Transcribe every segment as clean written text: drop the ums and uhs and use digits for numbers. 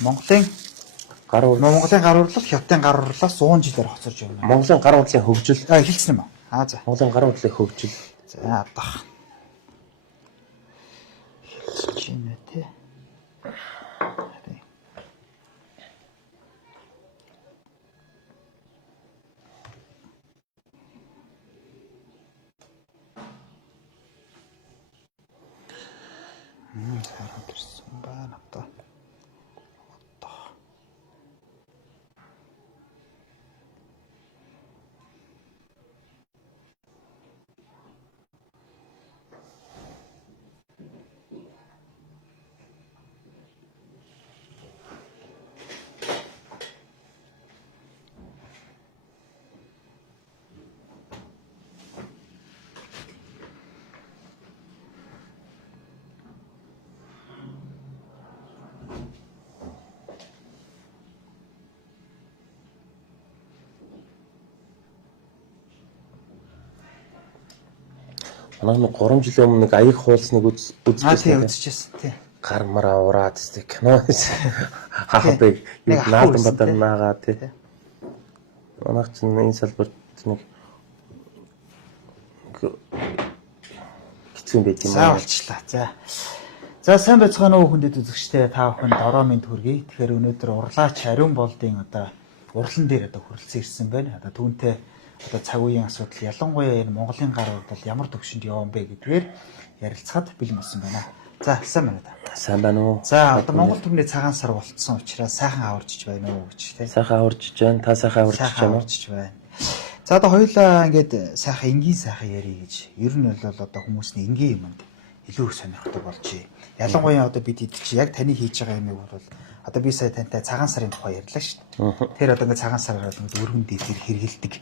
Монголын гар урлал Хятадын гар урлалаас 100 жилээр хоцорж явна. Монголын гар урдлын хөгжил хэлсэн юм аа. За. Монголын гар урдлын хөгжил. За адах. Хэлж байна тий. Хараад ирсэн байна одоо. Манай нэг 3 жилийн өмнө нэг аяг хуулсныг үзчихсэн. Үзчихсэн тий. Гар мараа ураад тий кино хахдаг нэг наалдан бадар наагаа тий. Манайх ч энэ салбарт нэг хэцүү байт юм аа. За болчлаа. За сайн байцгаана уу хүндэт үзэгчтэй та бүхэнд ороо минь хүргэе. Тэгэхээр өнөөдөр урлаач Ариун болдын одоо урлан дээр одоо хүрэлцэн ирсэн байна. Одоо түүнтэй одоо цаг үеийн асуудал ялангуяа энэ Монголын гар урдал ямар төвшөнд явсан бэ гэдгээр ярилцахад бэлэн болсон байна. За сайн байна уу? Сайн байна уу? За одоо Монгол төрний цагаан сар болцсон учраас сайхан аваржиж байна уу гэж тийм. Сайхан аваржиж байна. Та сайхан аваржиж байна. За одоо хоёулаа ингээд сайхан энгийн сайхан ярий гэж. Ер нь бол одоо хүмүүсний энгийн юмд илүү их сонирхдаг болжээ. Ялангуяа одоо бид хэд чи яг таны хийж байгаа юмыг бол одоо би сая тантай цагаан сарын тухай ярьлаа шүү дээ. Тэр одоо ингээд цагаан сар гараад ингээд өргөн дээр хэрэгэлдэг.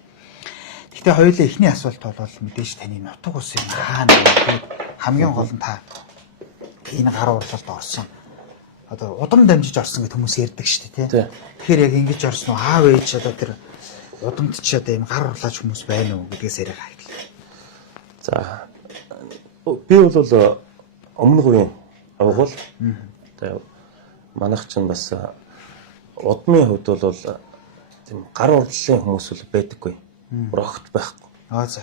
Гэхдээ хоёулаа эхний асуулт бол мэдээж таны нутаг ус юм хаана вэ? Хамгийн гол нь та энэ гар урлалд орсон. Одоо удам дамжиж орсон гэдэг хүмүүс ярьдаг шүү дээ, тийм. Тэгэхээр яг ингэж орсон уу? Аав ээж одоо тэр удамд ч одоо энэ гар урлаач хүмүүс байна уу гэдгээс яриа хаглаа. За би бол өмнөх үеийн авгуул. Тэгээ манайх ч бас удмын хувьд бол тийм гар урлалын хүмүүс бол байдаггүй. Огт байхгүй. За.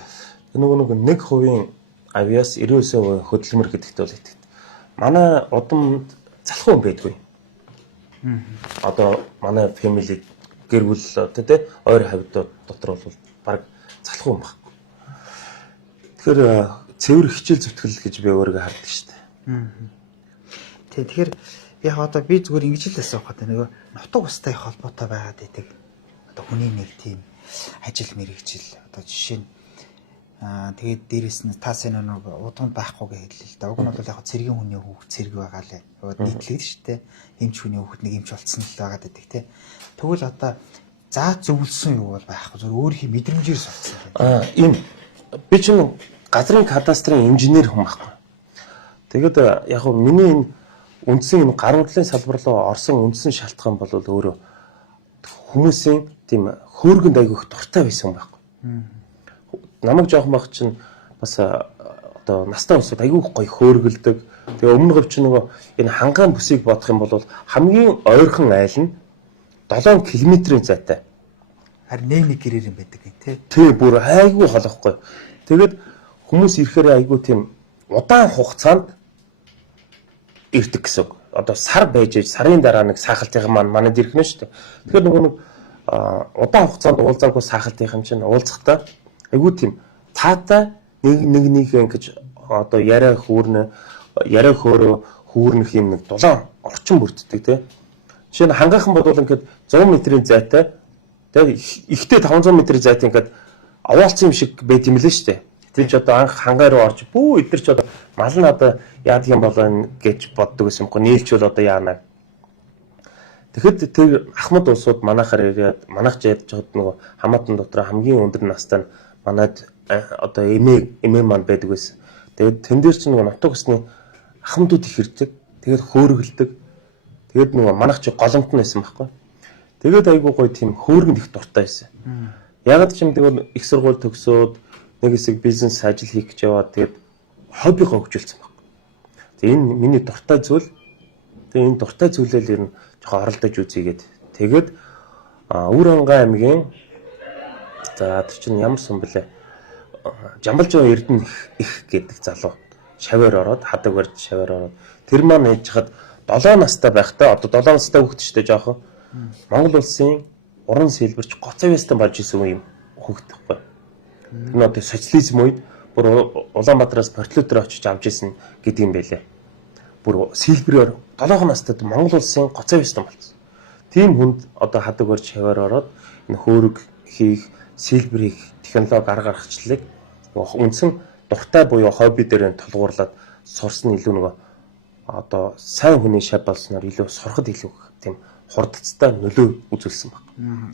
Нөгөө нэг хувийн авиас 99% хөдөлмөр гэдэгт бол итгэдэг. Манай удамд залхуу байдгүй. Одоо манай family гэр бүл одоо тий ойр хавьд дотор бол баг залхуу юм байхгүй. Тэгэхээр цэвэр хичээл зүтгэл гэж би өөрийгөө хардаг шүү дээ. Тэгэхээр яг одоо би зүгээр ингэж л асуух гэдэг нөгөө нутаг устай холбоотой байгаад идэг. Одоо хүний нэг тийм ажил мэргэжил одоо жишээ нь тэгээд дээрэс нь тас энэ нэг удамд байхгүй гэж хэллээ л да. Уг нь бол яг цэргийн хүний хүүхд цэрэг байгаа л нийтлээд шүү дээ. Эмч хүний хүүхд нэг эмч болцсон л байгаад байдаг тий. Тэгвэл одоо заа зөвлөсөн юу бол байхгүй зөв өөрийнхөө мэдрэмжээр сурцсан. Ийм би ч газрын кадастрын инженер хүн байхгүй. Тэгэд яг хөө миний энэ үндсэн энэ гар урдлын салбар руу орсон үндсэн шалтгаан бол өөрөө хүмүүсийн тийм хөөргөнд айгүйх дуртай байсан байхгүй. Намайг жоохон байх чинь бас одоо настай усуд айгүйх гоё хөөргөлдөг. Тэгээ өмнө говь чинь нөгөө энэ хангаан бүсийг бодох юм бол хамгийн ойрхон айл нь 7 км-ийн зайтай. Харин нэг гэрээр юм байдаг тий. Тий бүр айгүй холохгүй. Тэгээд хүмүүс ирэхээр айгүй тийм удаан хугацаанд ирдэг гэсэн. Одоо сар байж сарын дараа нэг сахалтын манад ирэх нь шүү дээ. Тэгэхээр нөгөө нэг удаан хугацаанд уулзаагүй сахалтын чинь уулзахдаа айгүй тийм таатай нэг ингэж одоо яриа хөөрөө хүүрнэх юм нэг дулаан орчин бүрддэг тий. Жишээ нь хангайхан бодвол ингээд 100 м-ийн зайтай тэгээ ихтэй 500 м-ийн зайтай ингээд аваалцсан юм шиг байт юм лээ шүү дээ. Тэр ч одоо анх хангай руу орж бүү эдгэр ч одоо мал нь одоо яадаг юм болоо гэж боддог гэсэн юм. Нийлчвэл одоо яана. Тэгэхэд тэр Ахмад улсууд манайхаар ирээд манайх ч ярьж байгаад нөгөө хамаатан дотор хамгийн өндөр настай нь манайд одоо эмээ маань байдаг байсан. Тэгээд тэн дээр ч нөгөө нутаг усны ахмадууд их ирдэг. Тэгээд хөөргөлдөг. Тэгээд нөгөө манайх ч голомт нь байсан байхгүй. Тэгээд айгуу гоё тийм хөөргөнд их дуртай байсан. Ягаад ч юм тэгээд их сургууль төгсөөд нэг хэсэг бизнес ажил хийх гэж яваад тэгээд хоббигоо хөгжүүлсэн баг. Тэгээ энэ миний дуртай зүйл Тэгээ энэ дуртай зүйлэл ер нь жоохон оролдож үзьгээд тэгээд Өвөрангай аймгийн за тэр чинь ямар сум блэ? Жамбалжуу Эрдэнэ их гэдэг залуу шавар ороод хадаг барьж шавар ороод тэр маань ээж хад 7 настай байхдаа одоо 7 настай хүүхэд ч дээ жоохон Монгол улсын уран сэлбэрч гоцоо вестэн болж исэн юм хүүхэд байхгүй. Тэр нь одоо социализм үед бүр Улаанбаатараас Портлотер очиж авч исэн гэдэг юм байлээ. Бүр сэлбэрээр 7 настайд Монгол улсын гоцоо вестэн болсон. Тийм хүнд одоо хадаг барьж шавар ороод энэ хөөрөг хийх сэлбэр хийх технологи арга гаргачлалыг үндсэн дуртай буюу хобби дээр нь тулгуурлаад сурсан илүү нөгөө одоо сайн хүний шав болсноор илүү сурахад илүү тийм хурдцтай нөлөө үзүүлсэн баг.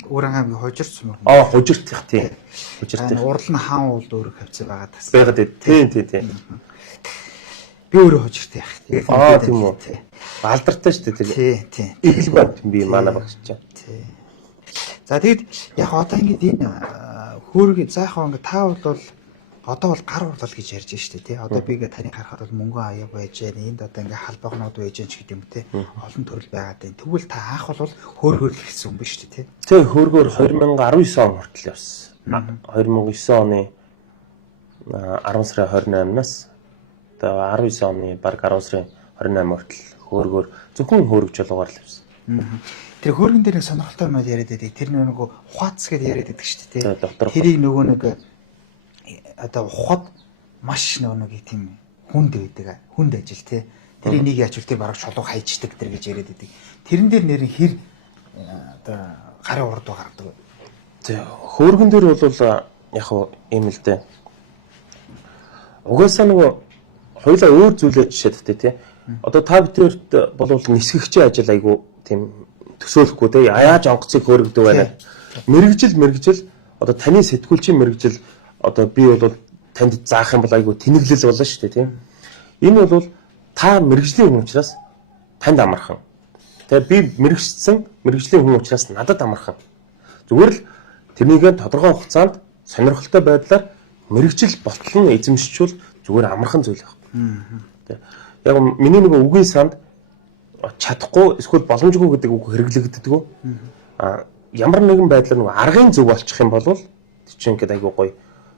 Өвөрангай аймгийн хожирт сумар. Хожирт их тийм. Хожирт. Урал нь хаан уулд өөрөг хавцаа байгаа тас. Байгаад тийм. Би өөрөө хожирт яах. Тийм үү. Алдартай шүү дээ тийм. Их бат би манай багш чинь. Тийм. За тэгэд яг одоо ингэж энэ хөөргийг заахаа ингэ та бол одоо бол гар урлал гэж ярьж штэ тий. Одоо би ингээ таныг харахад бол мөнгө аяа байж байна. Энд одоо ингээ халбагнууд байж байна ч гэдэг юм те. Олон төрөл байгаад байна. Тэгвэл та анх бол хөөргөөр хэлсэн юм ба штэ тий. Тий хөөргөөр 2019 он хүртэл явсан. 2009 оны 10 сарын 28-наас одоо 19 оны баг 10 сарын 28 хүртэл хөөргөөр зөвхөн хөөргөж болгоор л явсан. Тэр хөөргөн дээр нэг сонирхолтой юм яриад байдаг. Тэр нөгөө ухаац гэдээ яриад байдаг шүү дээ. Тэрийг нөгөө нэг одоо ухаад маш нэг тийм хүнд байдаг. Хүнд ажил тий. Тэрийг нэг яач үлтэй бараг шулуу хайчдаг тэр гэж яриад байдаг. Тэрэн дээр нэр хэр одоо гарын урд гаргадаг. Тий хөөргөн дээр бол яг юм л дээ. Угаасаа нөгөө хоёулаа өөр зүйлээ жишээдтэй тий. Одоо та бүдэрт болвол нисгэгчийн ажил айгу тийм төсөөлөхгүй те яаж онгоцыг хөөргөдөг байна. Мэргэжил одоо таны сэтгүүлчийн мэргэжил одоо би бол танд заах юм бол айгу тэнэглэл болно шүү дээ тийм. Энэ бол та мэргэжлийн хүн учраас танд амархан. Тэгээ би мэргэжлийн хүн учраас надад амархан. Зүгээр л тэрнийг тодорхой хугацаанд сонирхолтой байдлаар мэргэжил болтол нь эзэмшчихвэл зүгээр амархан зүйл байна. Яг миний нэг үгийн санд чадахгүй эсвэл боломжгүй гэдэг үг хэрэглэгддэг. Ямар нэгэн байдлаар нэг аргын зөв болчих юм бол чинь ингээд айгуу гоё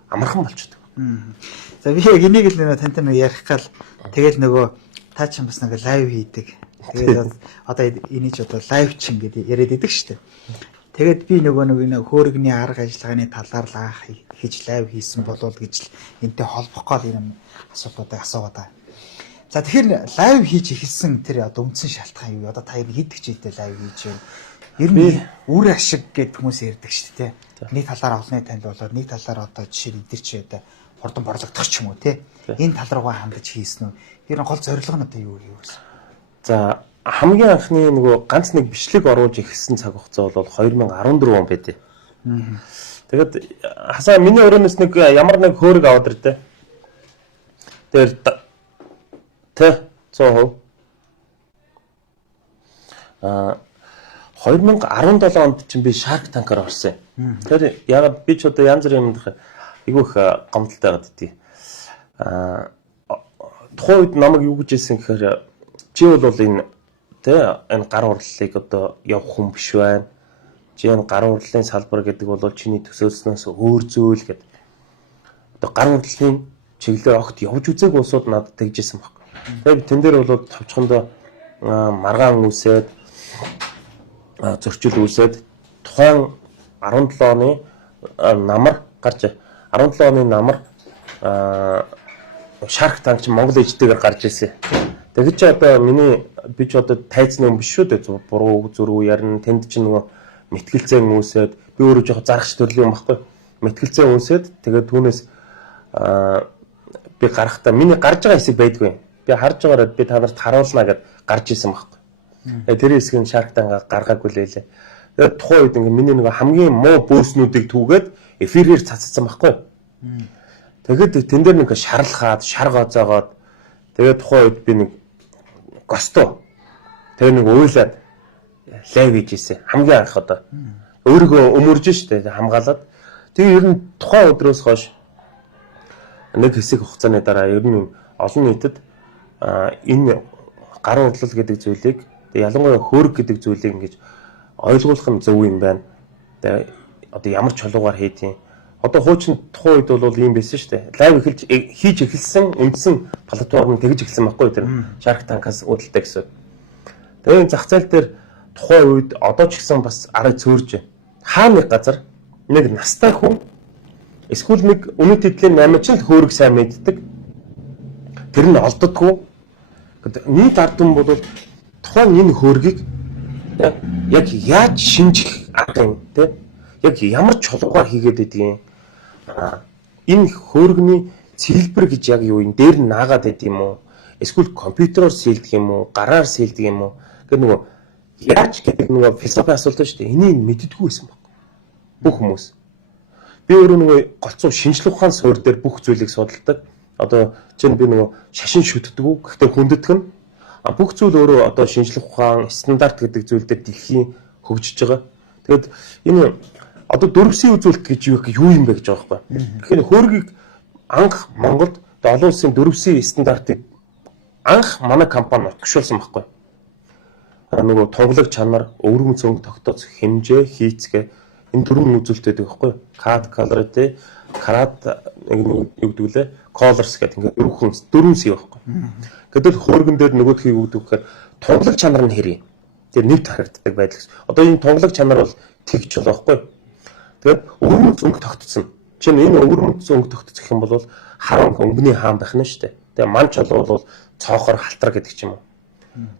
амархан болчихдог. За би яг энийг л тантай нэг ярих гал тэгэл нөгөө та ч бас нэг лайв хийдэг. Тэгээд одоо энийг ч одоо лайв чин гэдэг яриад идэг штэ. Тэгээд би нөгөө нэг хөөргөний арга ажиллагааны талаар лаах хийж лайв хийсэн болов гэж л энтэй холбох гол юм асуудлуудыг асуугаад байгаа. За тэгэхээр лайв хийж эхэлсэн тэр одоо үндсэн шалтгаан юу? Одоо та ер нь хэд хичээлтэй лайв хийж байна? Ер нь үр ашиг гэдэг хүмүүс ярьдаг шүү дээ. Нэг талаар олонний танд болоод нэг талаар одоо жишээ нь эдгэр чи одоо хурдан борлогдох ч юм уу те. Энэ тал руугаа хандаж хийсэн үү? Ер нь гол зорилго нь одоо юу вэ? За хамгийн анхны нөгөө ганц нэг бичлэг оруулж эхэлсэн цаг хугацаа бол 2014 он байдээ. Тэгээд хасаа миний өрөөнөөс нэг ямар нэг хөөрг аваад ирдэ. Тэр 100%. 2017 онд чинь би Shark Tank-аар орсон юм. Тэгэхээр ягаад би ч одоо янз бүрийн юмдах айгүйх гомдолтой байгаад дий. Тухайн үед намайг юу гэж хэлсэн гэхээр чи бол энэ энэ гар урлалыг одоо явах хүн биш байна. Чи энэ гар урлалын салбар гэдэг бол чиний төсөөлснөөс өөр зүйл гэдэг. Одоо гар урлалын чиглэлээр огт явж үзээг улсууд надад тэгжсэн баг. Тэгээд тэн дээр бол товчхондоо маргаан үсээд зөрчил үсээд тухайн 17 оны намар гарч 17 оны намар Shark Tank чи Монгол ээжтэйгээр гарч ирсэн. Тэгээд чи одоо би ч одоо тайзны юм биш шүү дээ. Буруу зүрүү ярина. Тэнд чи нөгөө мэтгэлцээ үүсээд би өөрөө жоох зарахч төрлийн юм баггүй. Мэтгэлцээ үүсээд тэгээд түүнээс би гарахтаа миний гарч байгаа хэсэг байдгүй. Би харж байгаараа би та нарт харуулна гэд гарч исэн баггүй. Тэр хэсгийг Shark Tank гаргаагүй лээ. Тэгээд тухайн үед ингээ миний нөгөө хамгийн муу бөөснүүдийг түүгээд эфирээр цацсан баггүй. Тэгээд тэн дээр нэг шарлахаад, шар гоцоогоод тэгээд тухайн үед би нэг гостоо. Тэгээд нэг уйлаад лайв хийжсэн. Хамгийн анх одоо өөрийгөө өмөрж штэ хамгаалаад. Тэгээд ер нь тухайн өдрөөс хойш нэг хэсэг хугацааны дараа ер нь олон нийтэд энэ гарын урлал гэдэг зүйлийг ялангуяа хөөрг гэдэг зүйлийг ингэж ойлгуулах нь зөв юм байна. Тэгээ одоо ямар чулуугаар хийдیں۔ Одоо хуучин тухайн үед бол ийм байсан шүү дээ. Лайв эхэлж хийж эхэлсэн үндсэн платформ нь тэгж эхэлсэн байхгүй тэр Shark Tank-аас үүдэлтэй гэсэн. Тэгээ зах зээл дээр тухайн үед одоо ч гэсэн бас арай цөөрж байна. Хаа нэг газар нэг настай хүн эсвэл нэг үнэт хэдлийн 8 жил хөөрг сайн мэддэг. Тэр нь олддоггүй. Нийт ард түмэн бол тухайн энэ хөөргийг яг яаж шинжих арга юм те? Яг ямар чулуугаар хийгээд байдгийг энэ хөөргөний цэлбэр гэж яг юу юм дээр нь наагаад байд юм уу? Эсвэл компьютероор сэлдэг юм уу? Гараар сэлдэг юм уу? Гэт нөгөө яаж гэдэг нөгөө философи асуулт шүү дээ. Энийг мэддэггүй байсан баг. Бүх хүмүүс. Би өөрөө нөгөө голцоо шинжлэх ухааны суурь дээр бүх зүйлийг судалдаг. Одоо чинь би нөгөө шашин шүтдэг үү? Гэхдээ хүндэтг нь бүх зүйл өөрөө одоо шинжлэх ухаан стандарт гэдэг зүйл дээр дэлхийн хөгжиж байгаа. Тэгэд энэ одоо дөрвсөн үзүүлэлт гэж юу юм бэ гэж байгаа байхгүй. Тэгэхээр хөөргийг анх Монголд олон улсын дөрвсөн стандартыг анх манай компани утгшуулсан байхгүй. Нөгөө тунгалаг чанар, өвөрмөн цөнг тогтооц, хэмжээ, хийцгээ энэ дөрвөн үзүүлэлт байдаг байхгүй. CAD, colority, CAD юу гэдэг лээ? Colors гэдэг ингээд дөрвөн C байхгүй. Гэтэл хөөргөн дээр нөгөөдхийг юу гэдэг гэхээр тунгалаг чанар нь хэрэг. Тэр нэвт харагддаг байдал. Одоо энэ тунгалаг чанар бол тэгж байгаа байхгүй. Тэгээд өвөрмөн цөнг тогтцсон. Чинь энэ өвөрмөн цөнг тогтцох юм бол харан өнгөний хаан байх нь шүү дээ. Тэгээд ман чулуу бол цоохор халтар гэдэг ч юм уу.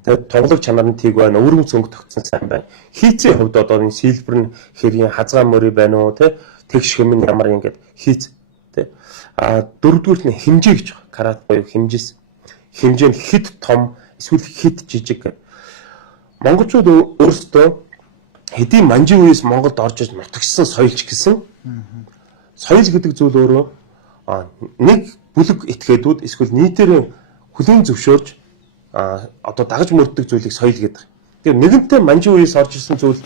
Тэгээд тунгалаг чанар нь тийг байна. Өвөрмөн цөнг тогтцсон сайн байна. Хийцийн хувьд одоо энэ силбэр нь хэрийн хазгаа мөрий байна уу те тэгш хэмнэн ямар ингээд хийц те дөрөвдүгürt нь хэмжээ гэж байна. Карат буюу хэмжээс. Хэмжээ нь хэд том эсвэл хэд жижиг. Монголчууд өөрсдөө хэдийн манжин үеэс Монголд орж иж нутагчсан соёлч гэсэн. Соёл гэдэг зүйл өөрөө нэг бүлэг этгээдүүд эсвэл нийтээр хүлийн зөвшөөрж одоо дагаж мөрддөг зүйлийг соёл гэдэг. Тэгэхээр нэгэнтээ манжин үеэс орж ирсэн зүйл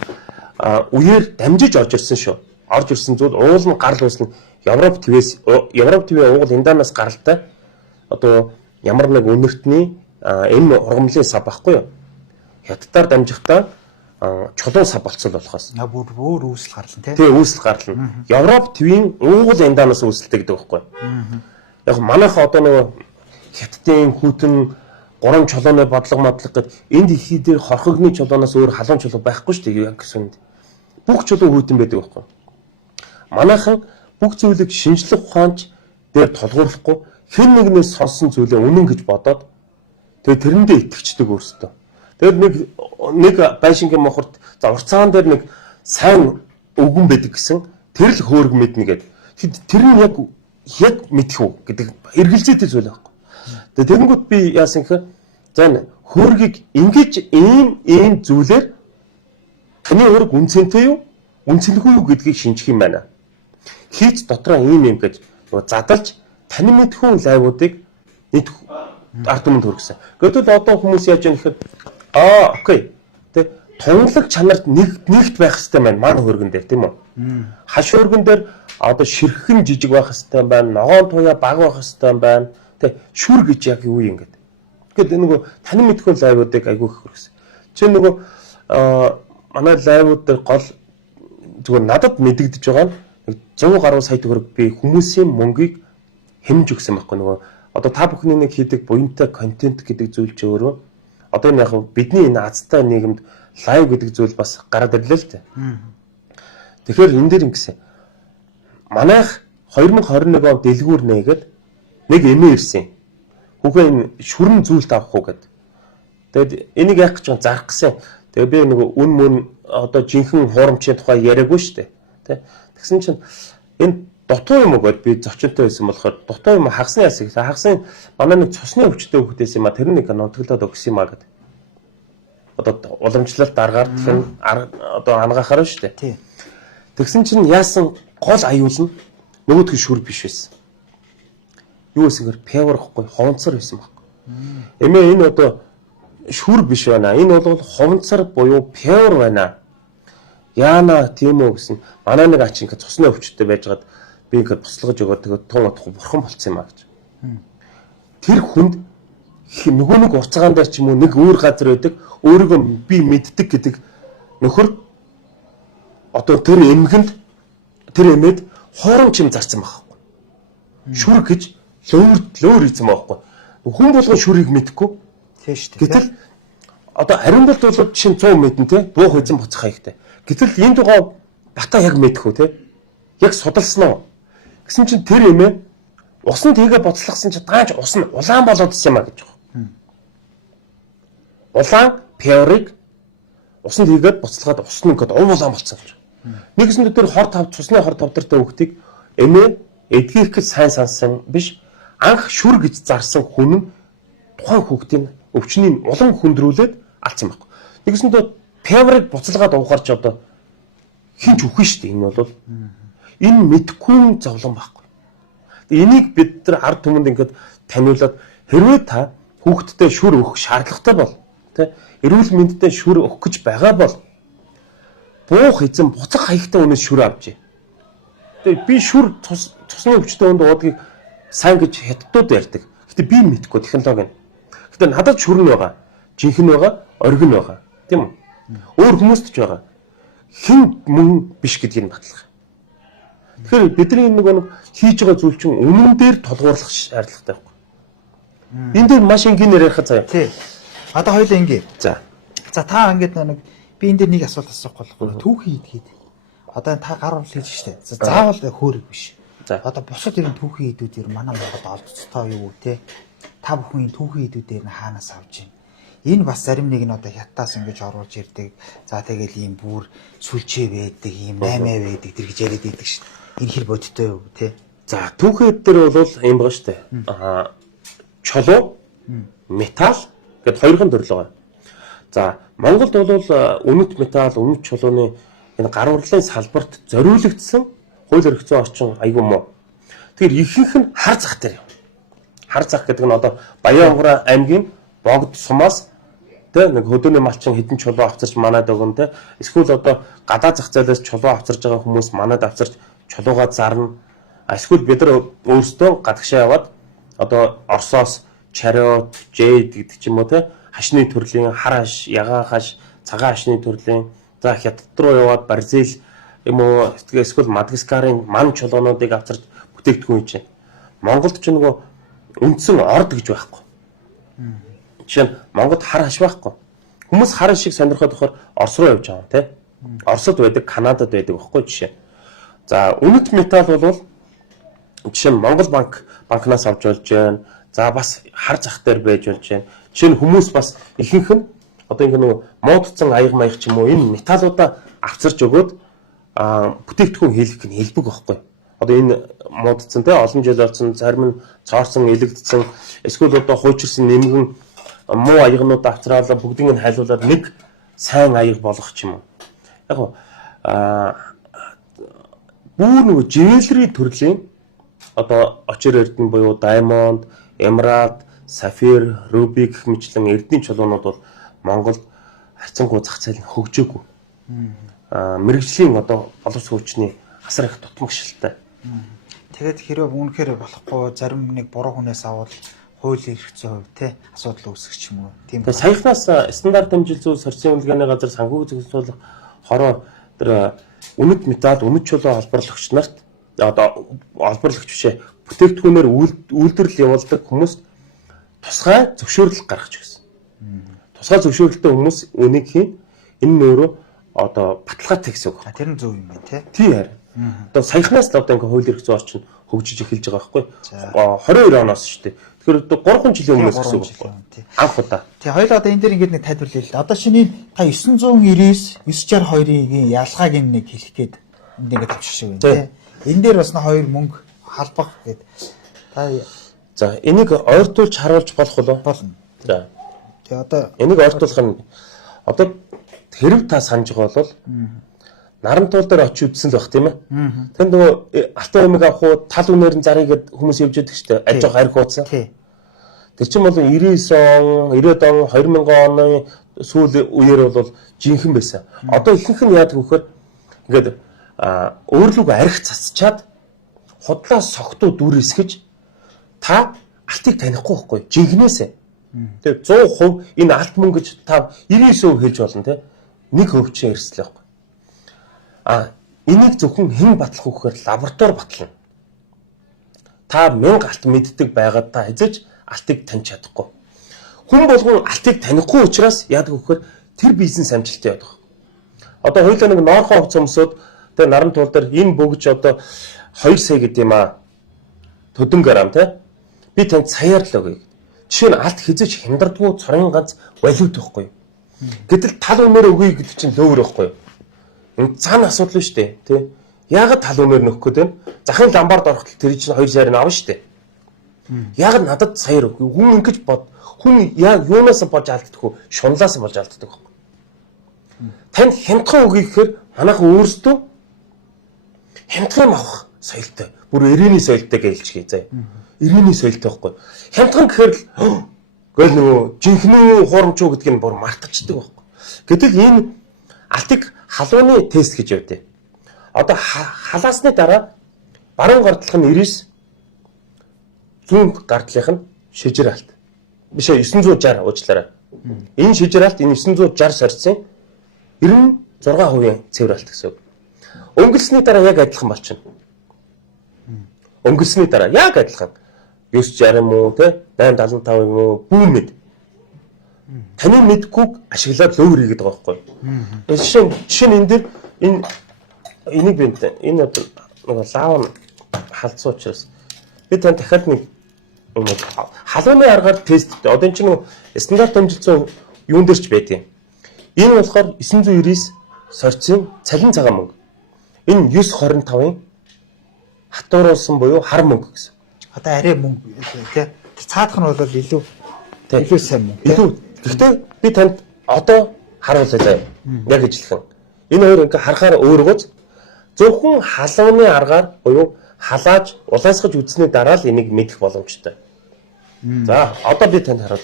үеэр дамжиж орж ирсэн шүү. Орж ирсэн зүйл уул нь гарал үүснэ Европ твээ уул энданаас гаралтай одоо ямар нэг үнэртний энэ ургамлын сав байхгүй юу? Хятадаар дамжихдаа чулуун сав болцол болохоос. Бүр үүсэл гарлаа тий. Тий, үүсэл гарлаа. Европ твийн уул энданаас үүсэлтэй гэдэг байхгүй. Яг манайх одоо нөгөө хятадын хүтэн 3 чулууны бодлого гэд энд дэлхий дээр хорхогны чулуунаас өөр халуун чулуу байхгүй шүү дээ. Яг гэсэнд бүх чулуу хүтэн байдаг байхгүй. Манайхан бүх зүйлийг шинжлэх ухаанч дээр тулгуурлахгүй хэн нэгнээс сонсон зүйлээ үнэн гэж бодоод тэгээ тэрэндээ итгэждэг өөрсдөө. Тэгээд нэг байшингийн мохорт за урцаан дээр нэг сайн өвгөн байдаг гэсэн тэр л хөөрг мэднэ гэдэг. Тэр нь яг мэдэх үү гэдэг эргэлзээтэй зүйл байхгүй. Тэгээд тэгэнгүүт би яасан гэхээр за хөөргийг ингэж ийм зүйлээр таны хөөрг үнцэнтэй юу? Үнцэнгүй юу гэдгийг шинжих юм байна. Хийц дотроо ийм гэж задалж таны мэдхүүн лайвуудыг нийт ард түмэнд хүргэсэн. Гэтэл одоо хүмүүс яаж яах гэхээр окей. Тэ тунгалаг чанарт нэгт байх хэрэгтэй байна маань хөргөн дээр тийм үү? Хаш хөргөн дээр одоо ширххэн жижиг байх хэрэгтэй байна. Ногоон туяа баг байх хэрэгтэй байна. Тэ шүр гэж яг юу юм гээд. Гэтэл нөгөө таны мэдхүүн лайвуудыг айгүй их хүргэсэн. Чи нөгөө манай лайвууд дээр гол зүгээр надад мэдэгдэж байгаа нь 100 гаруй сая төгрөг би хүмүүсийн мөнгийг хэмж өгсөн байхгүй нөгөө одоо та бүхний нэг хийдэг буянтай контент гэдэг зүйл ч өөрөө одоо энэ яг бидний энэ азтай нийгэмд лайв гэдэг зүйл бас гараад ирлээ л дээ. Тэгэхээр энэ дээр ингэсэн. Манайх 2021 он дэлгүүр нээгээд нэг эмээ ирсэн. Хүүгээ энэ шүрэн зүйлт авах уу гэд. Тэгэд энийг яах гэж зарах гэсэн. Тэгээ би нөгөө үн мөн одоо жинхэнэ хуурамчийн тухай яриаггүй шүү дээ. Тэ. Тэгсэн чинь энэ дутуу юм уу гэд би зочинтой байсан болохоор дутуу юм хагасны ясыг хагасны манай нэг цусны өвчтөй хүүхдээс юм а тэр нэг нутаглаад өгсөн юм а гэд. Одоо уламжлалт дараагаар тэгэхээр одоо ангахаар шүү дээ. Тий. Тэгсэн чинь яасан гол аюул нь нөгөөдгөө шүр биш байсан. Юу гэсэгээр певрахгүй хонцор байсан байхгүй. Эмээ энэ одоо шүр биш байна. Энэ бол хонцор буюу певр байна. Яана тийм үү гэсэн. Манай нэг ач ингээд цусны өвчтөй байжгаад би ингээд буслаж өгөөд тэгээд тун утахгүй бурхан болцсон юм а гэж. Тэр хүнд нөгөө нэг урцгаан дээр ч юм уу нэг өөр газар байдаг, өөрийгөө би мэддэг гэдэг нөхөр одоо тэр эмгэнд тэр эмээд хоромч юм зарсан байхгүй. Шүр гэж лөөр ийцэн байхгүй. Хүн болгон шүрийг мэдхгүй. Тийм шүү дээ. Гэтэл одоо ариун болд бол жишээ 100 мэднэ те. Буух эзэн буцах хаягтай. Гэтэл энэ дугаа бата яг мэдэх үү те. Яг судалсан уу? Гэсэн чинь тэр эмээ усан тийгээ боцлогсон чи дааж ус нь улаан болоод ирсэн юм а гэж байна. Улаан пиорыг усан тийгээд боцлоод ус нь ингээд улаан болцсон гэж. Нэгсэн дээр хор тав цусны хор тавдартай хүүхдийг эмээ эдгийх гэж сайн сансан биш анх шүр гэж зарсан хүн нь тухайн хүүхдийн өвчнийг улам хөндрүүлээд алдсан байхгүй. Нэгсэндээ пиорыг буцалгаад уухаар ч одоо хинч үхэн шүү дээ энэ бол. Энэ мэдхгүй зовлон байхгүй. Энийг бид нар ард түмэнд ингээд таниулаад хэрвээ та хүүхдтэй шүр өгөх шаардлагатай бол тэ эрүүл мэндтэй шүр өгөх гэж байгаа бол буух эзэн буцах хаягтай өнөөс шүр авчээ. Тэгээ би шүр цусны өвчтөй өнд уудгийг сайн гэж хятадууд ярьдаг. Гэтэ би мэдхгүй технологи нь. Гэтэ надад шүр нь байгаа. Жинхэнэ байгаа, оргин байгаа. Тийм үү? Өөр хүмүүст ч байгаа. Хэн мөн биш гэдгийг батлах. Тэгэхээр бидний нэг хийж байгаа зүйл чинь өмнөн дээр толгуурлах шаардлагатай байхгүй. Энэ дээр маш энгийнээр ярих заяа. Тий. Одоо хоёул ингэ. За. За та ингээд нэг би энэ дээр нэг асуулт асуух болохгүй. Түүхий идгээд. Одоо та гар уул хийж штэ. Заавал хөөрөг биш. За. Одоо бусад ирэн түүхий идүүдээр манай Монголд олдцтой юу те. Та бүхэн түүхий идүүдээр нь хаанаас авж байна? Энэ бас зарим нэг нь одоо хятадаас ингэж оруулж ирдэг. За тэгэл ийм бүр сүлжээ байдаг, ийм 8 байдаг тэр гэж яриад байдаг шин. Энэ хэр бодтой юу те. За түүхэд дээр бол юм байгаа штэ. Чулуу, металл гэдэг хоёрхан төрөл байгаа. За Монголд бол үнэт металл, үнэт чулууны энэ гар урлын салбарт зориулагдсан хууль эрх зүйн орчин айгүй муу. Тэгэхээр ихэнх нь хар зах дээр юм. Хар зах гэдэг нь одоо Баян-Онгороо аймгийн Богд сумаас тэ нэг хөдөөний малчин хэдэн чулуу авчирч манад өгөн тэ эсвэл одоо гадаа зах зээлээс чулуу авчирж байгаа хүмүүс манад авчирч чулуугаа зарна. Эсвэл бид нар өөрсдөө гадагшаа яваад одоо Оросоос чариот, жэд гэдэг ч юм уу тэ хашны төрлийн хар хаш, ягаан хаш, цагаан хашны төрлийн за хятад руу яваад Бразил юм уу эсвэл Мадагаскарын ман чулуунуудыг авчирч бүтээгдэхүүн хийж байна. Монголд ч нөгөө үндсэн орд гэж байхгүй. Жишээ нь Монголд хар хаш байхгүй. Хүмүүс хар шиг сонирхоод болохоор Орос руу явж байгаа тийм. Оросод байдаг, Канадад байдаг байхгүй жишээ. За үнэт металл бол жишээ нь Монгол банкнаас авч болж байна. За бас хар зах дээр байж болж байна. Жишээ нь хүмүүс бас ихэнх нь одоо ингэ нэг муудцсан аяг маяг ч юм уу энэ металлуудаа авчирч өгөөд бүтээгдэхүүн хийх нь хэлбэг байхгүй. Одоо энэ муудцсан те олон жил болсон зарим нь цоорсон элэгдсэн эсвэл одоо хуучирсан нэмгэн муу аягнууд авчраалаа бүгдийг нь хайлуулад нэг сайн аяг болгох ч юм уу. Яг бүр нөгөө живэл төрлийн одоо очир эрдэнэ буюу diamond, emerald, sapphire, ruby гэх мэтлэн эрдэнэ чулуунууд бол Монголд харьцангуй зах зээл нь хөгжөөгүй. Мэргэжлийн одоо боловсрол хүчний асар их дутмагшилтай. Тэгээд хэрэг үнэхээр болохгүй зарим нэг буруу хүнээс авал хуулийн эрх зүйн хувь те асуудал үүсгэж ч юм уу. Тийм. Тэгээд саяхнаас стандарт хэмжил зүйн сорьцын үнэлгээний газар санхүүгийн зөвлөлт хороо тэр үнэт металл, үнэт чулуу олборлагч нарт одоо олборлагч бишээ бүтээгдэхүүнээр үйлдвэрлэл явуулдаг хүмүүст тусгай зөвшөөрөл гаргаж өгсөн. Тусгай зөвшөөрөлтэй хүмүүс үнийг хийн энэ нь өөрөө одоо баталгаатай гэсэн үг. Тэр нь зөв юм байна те. Тий харин. Одоо саяхнаас л одоо ингээ хууль эрх зүйн орчин хөгжиж эхэлж байгаа байхгүй. 22 оноос шүү дээ. Тэгэхээр одоо 3 жилийн өмнөөс гэсэн үг байна. Анх удаа. Тий хоёул одоо энэ дээр ингээд нэг тайлбарлая л да. Одоо шиний та 999-962-ийн ялгааг нэг хэлэх гээд энд ингээд авчих шиг байна те. Энэ дээр бас хоёр мөнгө халбах гээд та за энийг ойртуулж харуулж болох уу? болно. За. Тэгээ одоо энийг ойртуулах нь одоо хэрв та санаж байгаа бол наран туул дээр очиж үзсэн л байх тийм ээ. Тэнд нөгөө алтан эмэг авах уу тал үнээр нь зарыг гэд хүмүүс явж байдаг шүү дээ. Аж ахуй харих хуудсан. Тэр чинь бол 99 он, 90 он, 2000 оны сүүл үеэр бол жинхэнэ байсан. Одоо ихэнх нь яадаг вөхөр ингээд өөрлөг арх цацчаад худлаа согтуу дүр эсгэж та алтыг танихгүй байхгүй жинхнээсээ Тэгээ 100% энэ алт мөнгө гэж та 99% хэлж болно те. 1% чинь эрсдэл байхгүй. Энийг зөвхөн хэн батлах вэ гэхээр лаборатори батлна. Та 1000 алт мэддэг байгаад та эзэж алтыг таньж чадахгүй. Хүн болгон алтыг танихгүй учраас яадаг вэ гэхээр тэр бизнес амжилттай явах. Одоо хоёулаа нэг ноорхон хувц өмсөд тэгээ наран туул дээр энэ бөгж одоо 2 сая гэдэг юм төдөн грамм те. Би танд саяар л өгье. Жишээ нь алт хизэж хямдардгүй цорын ганц валют байхгүй. Гэтэл тал үнээр өгье гэдэг чинь лөөр байхгүй. Энэ цаана асуудал нь шүү дээ тий. Яагаад тал үнээр нөхөх гээд вэ? Захын ламбард орохтол тэр чинь 2 саяар нь авна шүү дээ. Яагаад надад саяар өгье? Хүн ингэж бод. Хүн яг юунаас болж алддаг вэ? Шунлаас болж алддаг байхгүй. Танд хямдхан өгье гэхээр манайхан өөрсдөө хямдхан авах соёлтой. Бүр ирээний соёлтой гэж хэлчихье заа. Ирээний соёлтой байхгүй. Хямдхан гэхээр л гэл нөгөө жинхэнэ хуурамчуу гэдгийг бүр мартчихдаг байхгүй. Гэтэл энэ алтыг халууны тест гэж явдээ. Одоо халаасны дараа баруун гартлах нь 99, зүүн гартлах нь шижир алт. Биш ээ 960 уучлаарай. Энэ шижир алт энэ 960 сорьсон 96% цэвэр алт гэсэн үг. Өнгөрсний дараа яг адилхан болчихно. Өнгөрсний дараа яг адилхан 960 юм уу те 875 юм уу бүү мэд. Таны мэдгүйг ашиглаад лөөр хийгээд байгаа байхгүй. Жишээ нь энэ дэр энийг бинт энэ нэг лаав халдсан учраас би тань дахиад нэг халууны аргаар тесттэй. Одоо энэ чинь стандарт амжилтсан юун дээр ч байдیں۔ Энэ болохоор 999 сорьцын цалин цагаан мөнгө. Энэ 925-ын хатууруулсан буюу хар мөнгө гэсэн. Одоо арай мөнгө тий. Цаадах нь бол илүү сайн мөнгө. Илүү. Гэхдээ би танд одоо харуулъя. Яг ижилхэн. Энэ хоёр ингээ харахаар өөргөц зөвхөн халууны аргаар буюу халааж улайсгаж үзсний дараа л энийг мэдэх боломжтой. За, одоо би танд харуул.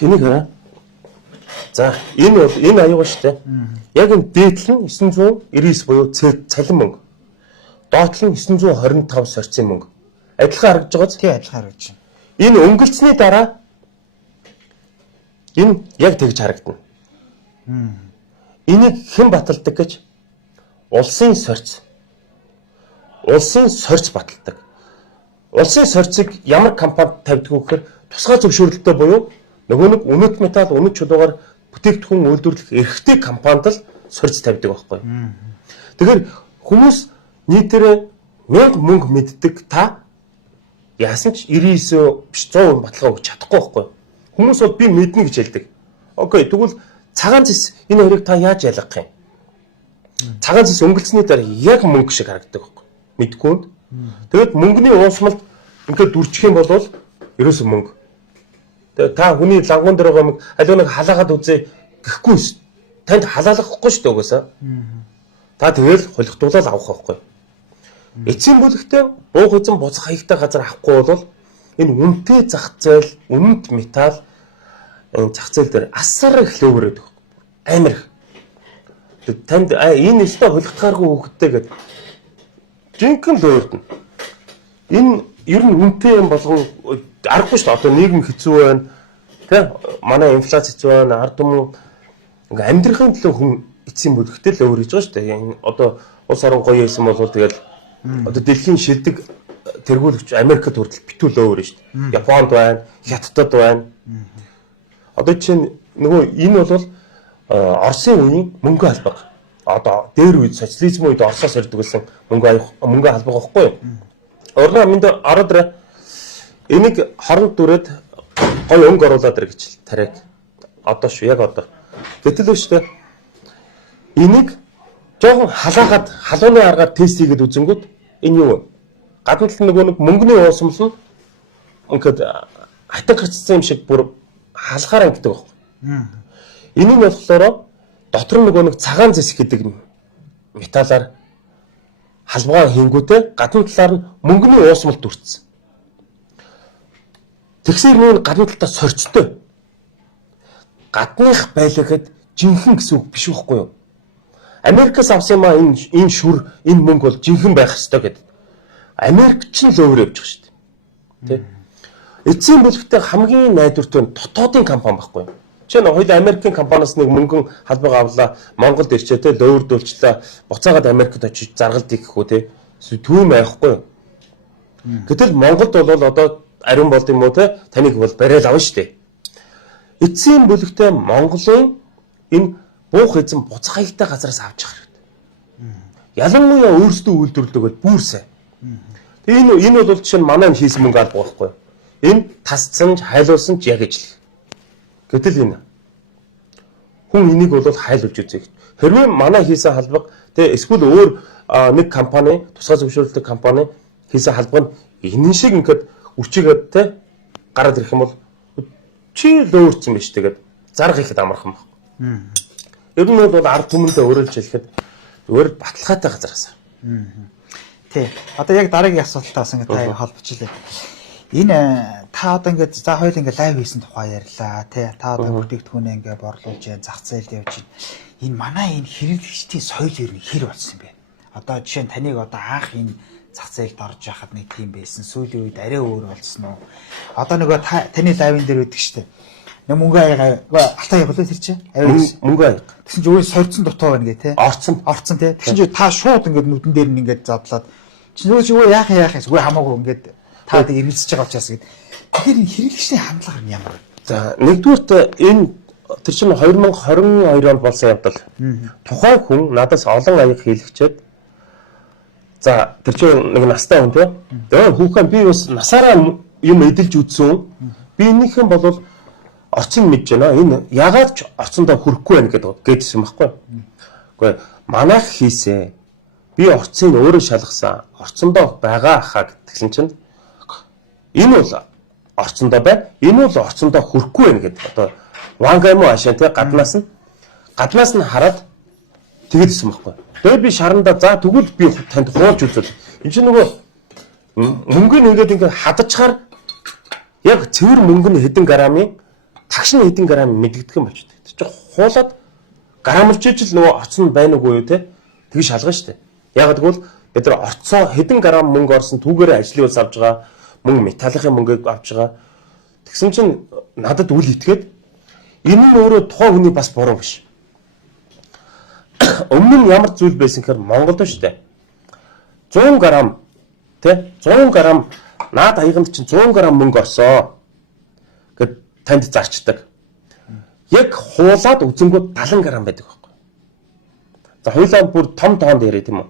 Энийг хараа. За, энэ аюул шүү дээ. Яг энэ дээдл нь 999 буюу цалин мөнгө. Доотлол нь 925 сорьцын мөнгө. Адилхан харагдаж байгааз? Тий, адилхан харагдаж байна. Энэ өнгөрцний дараа энэ яг тэгж харагдана. Энийг хэн баталдаг гэж улсын сорьц баталдаг. Улсын сорьцыг ямар компанид тавьдаг вэ гэхээр тусгай зөвшөөрлөлтөй буюу нөгөө нэг үнэт металл, үнэт чулуугаар бүтээгдэхүүн үйлдвэрлэх эрхтэй компанид л сорьц тавьдаг байхгүй. Тэгэхээр хүмүүс нийтээрээ 1000 мөнгө мэддэг та яасан ч 99 биш 100% баталгаа өгч чадахгүй байхгүй. Хүмүүс бол би мэднэ гэж хэлдэг. Окей, тэгвэл цагаан цэс энэ хоёрыг та яаж ялгах юм? Цагаан цэс өнгөлцсөний дараа яг мөнгө шиг харагддаг байхгүй. Мэдгүйнд. Тэгээд мөнгөний уусмалд ингээд дүрчих юм бол ерөөсөө мөнгө. Тэгээд та хүний лангуун дээр байгаа мөнгө аливаа нэг халаагаад үзье гэхгүй танд халаалгахгүй шүү дээ угаасаа. Та тэгэл холигдуулаад авах байхгүй. Эцсийн бүлэгтээ буух эзэн буцах хаягтай газар авахгүй бол энэ үнэтэй зах зээл, үнэт металл энэ зах зээл дээр асар их лөөгрөөд байхгүй. Амар их. Танд энэ өстой холигдохааргүй хөвгтэй гэдэг. Жинхэнэ лөөрдөн. Энэ ер нь үнэтэй юм болгон аргагүй шүү дээ. Одоо нийгэм хэцүү байна. Тэ? Манай инфляц хэцүү байна. Ард түмэн ингээ амьдрахын төлөө хүн эцсийн бүлэгтээ л өөр хийж байгаа шүү дээ. Энэ одоо улс орон гоё байсан бол тэгэл одоо дэлхийн шилдэг тэргүүлэгч Америкт хүртэл битүүл өөр шүү дээ. Японд байна, Хятадд байна. Одоо чинь нөгөө энэ бол Оросын үеийн мөнгө албаг. Одоо дээр үед социализм үед Оросоос ирдэг гэсэн мөнгө албаг байхгүй юу? Орно минь ороод ирээ. Энийг хоронд дүрээд гой өнгө оруулаад ир гэж тариаг. Одоо шүү, яг одоо. Гэтэл шүү дээ. Энийг жоохон халаагаад халууны аргаар тест хийгээд үзэнгүүт энэ юу вэ? Гадна талд нөгөө нэг мөнгөний уусмал нь ингээд хатан гарцсан юм шиг бүр халахаар ангидаг байхгүй. Энэ нь болохоор дотор нь нөгөө нэг цагаан зэс гэдэг металлаар халбгаа хийнгүүтээ гадна талаар нь мөнгөний уусмал дүрцсэн. Тэгсээр нүүн гадна талдаа сорьцтой. Гадных байлаа гэхэд жинхэнэ гэсэн үг биш байхгүй юу? Америкээс авсан юм аа энэ шүр энэ мөнгө бол жинхэнэ байх ёстой гэдэг. Америк ч л өөр явж байгаа шүү дээ. Тэ? Эцсийн бүлэгтээ хамгийн найдвартай нь дотоодын компани байхгүй юу? Жишээ нь хоёул Америкийн компаниас нэг мөнгөн халбаг авлаа, Монголд ирчээ те лөөрдүүлчлээ, буцаагаад Америкт очиж заргалдыг гэхүү те. Түүм байхгүй юу? Гэтэл Монголд бол одоо ариун болд юм уу те таныг бол барайл авна шүү дээ. Эцсийн бүлэгтээ Монголын энэ буух эзэн буцах хаягтай газараас авч явах хэрэгтэй. Ялангуяа өөрсдөө үйлдвэрлэдэг бол бүр сайн. Тэгээ энэ бол жишээ нь манай хийсэн мөнгө албаг байхгүй юу? Энэ тасцсан, хайлуулсан ч яг ижил. Гэтэл энэ хүн энийг бол хайлуулж үзье. Хэрвээ манай хийсэн халбаг тэгээ эсвэл өөр нэг компани, тусгай зөвшөөрлөлтөд компани хийсэн халбаг нь энэ шиг ингээд үчигээд те гараад ирэх юм бол чи л өөрцөн биш тэгээд зарга ихэд амархан байна. Ер нь бол ард түмэндээ өөрөлж хэлэхэд зүгээр баталгаатай газараас. Тий. Одоо яг дараагийн асуултаас ингээд та холбочлаа. Энэ та одоо ингээд за хоёул ингээд лайв хийсэн тухай ярьлаа тий. Та одоо бүтээгдэхүүнээ ингээд борлуулж जैन зах зээлд явж байна. Энэ манай энэ хэрэглэгчдийн соёл ер нь хэр болсон юм бэ? Одоо жишээ нь таныг одоо анх энэ зах зээлд орж яхад нэг тийм байсан. Сүүлийн үед арай өөр болсон уу? Одоо нөгөө таны лайвын дээр өгдөг штеп. Нэг мөнгө аяга алтай явуулаа тэр чинь. Мөнгө аяга. Тэгсэн чинь өөр сорьцсон дутуу байна гэ тий. Орцсон тий. Тэгсэн чинь та шууд ингээд нүдэн дээр нь ингээд задлаад чи нөгөө чи яах зүгээр хамаагүй ингээд та эргэлзэж байгаа учраас гэд. Тэгэхээр энэ хэрэглэгчийн хандлага нь ямар вэ? За нэгдүгürt энэ тэр чинь 2022 онд болсон явдал. Тухайн хүн надаас олон аяг хийлгчээд за тэр чинь нэг настай хүн тий. Тэгээ хүүхэн би бас насаараа юм эдэлж үзсэн. Би энийхэн бол орцсон мэдж байна. Энэ ягаад ч орцондоо хүрэхгүй байна гэдсэн байхгүй. Гэхдээ манайх хийсэн. Би орцыг өөрөө шалгасан. Орцондоо байгаа хаа гэтгсэн чинь энэ бол орцондоо байна. Энэ бол орцондоо хүрэхгүй байна гэдэг. Одоо вангамо ашаа тий гаднаас нь хараад тэгэдсэн байхгүй. Тэгээд би шарандаа за тэгвэл би танд хуулж үзэл. Энд чинь нөгөө мөнгө нэгээд ингээд хадачаар яг цэвэр мөнгө нь хэдэн грамын тагш нь хэдэн грамм мэдэгдэх юм болчихдог. Тэг чи хуулаад грамлж ижил нөгөө орцсон байна уугүй юу те. Тэг шалгана штэ. Яг гэвэл бид нар орцоо хэдэн грамм мөнгө орсон түүгээрээ ажлын улс авж байгаа мөнгө металлын мөнгөийг авч байгаа. Тэгсэн чинь надад үл итгээд энэ нь өөрөө тухайн хүний бас буруу биш. Өмнө нь ямар зүйл байсан гэхээр Монголд штэ. 100 грамм те 100 грамм наад аяганд чинь 100 грамм мөнгө орсоо гэд танд зарчдаг. Яг хуулаад үзэнгүүд 70 грамм байдаг байхгүй. За хоёулаа бүр том тоонд яриа тийм үү.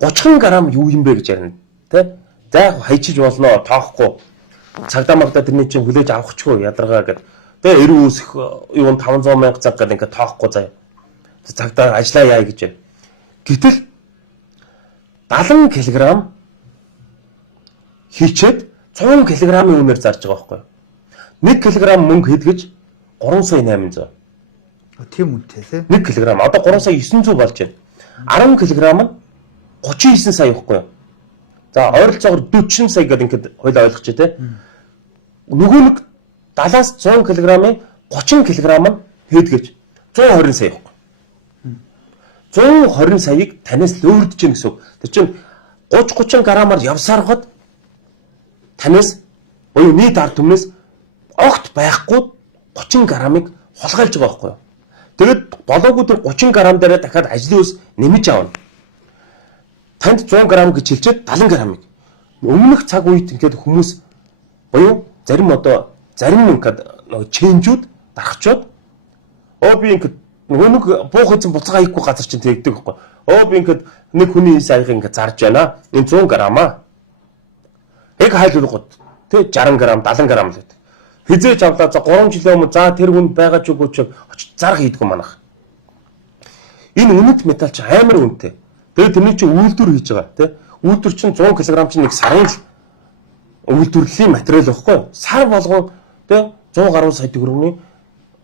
30 грамм юу юм бэ гэж ярина. Тэ? За яг хайчиж болно тоохгүй. Цагдаа магдаа тэрний чинь хүлээж авахчгүй ядаргаа гэд. Тэгээ 90 үүсэх юу 500 мянга цаг гэдэг ингээд тоохгүй заяа. Цагдаа ажиллаа яа гэж байна. Гэтэл 70 кг хийчээд 100 кг-ийн үнээр зарж байгаа байхгүй. 1 кг мөнгө хийдгэж 3 сая 800. Тийм үнэтэй тий. 1 кг одоо 3 сая 900 болж байна. 10 кг нь 39 сая байхгүй. За ойролцоогоор 40 сая гэдэг ингээд хоёул ойлгоч тий. Нөгөө нэг 70-аас 100 кг-ийн 30 кг нь хийдгэж 120 сая байхгүй. 120 саяыг танаас лөөрдөж гин гэсэн үг. Тэр чинь 30 грамаар явсарахад танаас буюу нийт ард түмнээс огт байхгүй 30 грамыг хулгайлж байгаа байхгүй юу. Тэгэд болоогүй тэр 30 грамм дээр дахиад ажлын ус нэмж аавна. Танд 100 грамм гэж хэлчихэд 70 граммыг. Өмнөх цаг үед ингээд хүмүүс буюу зарим ингээд нөгөө ченжүүд дарахчод би ингээд нөгөө нэг буух эзэн буцаага хийхгүй газар чинь тэгдэг байхгүй. Би ингээд нэг хүний саяг ингээд зарж байна. Энэ 100 грамм аа. Яг хайлуулгууд тэг 60 грамм 70 грамм л байдаг. Хизээж авлаа за 3 жилийн өмнө за тэр хүн байгаа ч үгүй ч очиж зарга хийдгүү манайх. Энэ үнэт металл чи амар үнэтэй. Тэгээд тэрний чи үйлдвэр хийж байгаа тий. Үйлдвэр чинь 100 кг чинь нэг сарын үйлдвэрлэлийн материал байхгүй. Сар болгон тий 100 гаруй сая төгрөгийн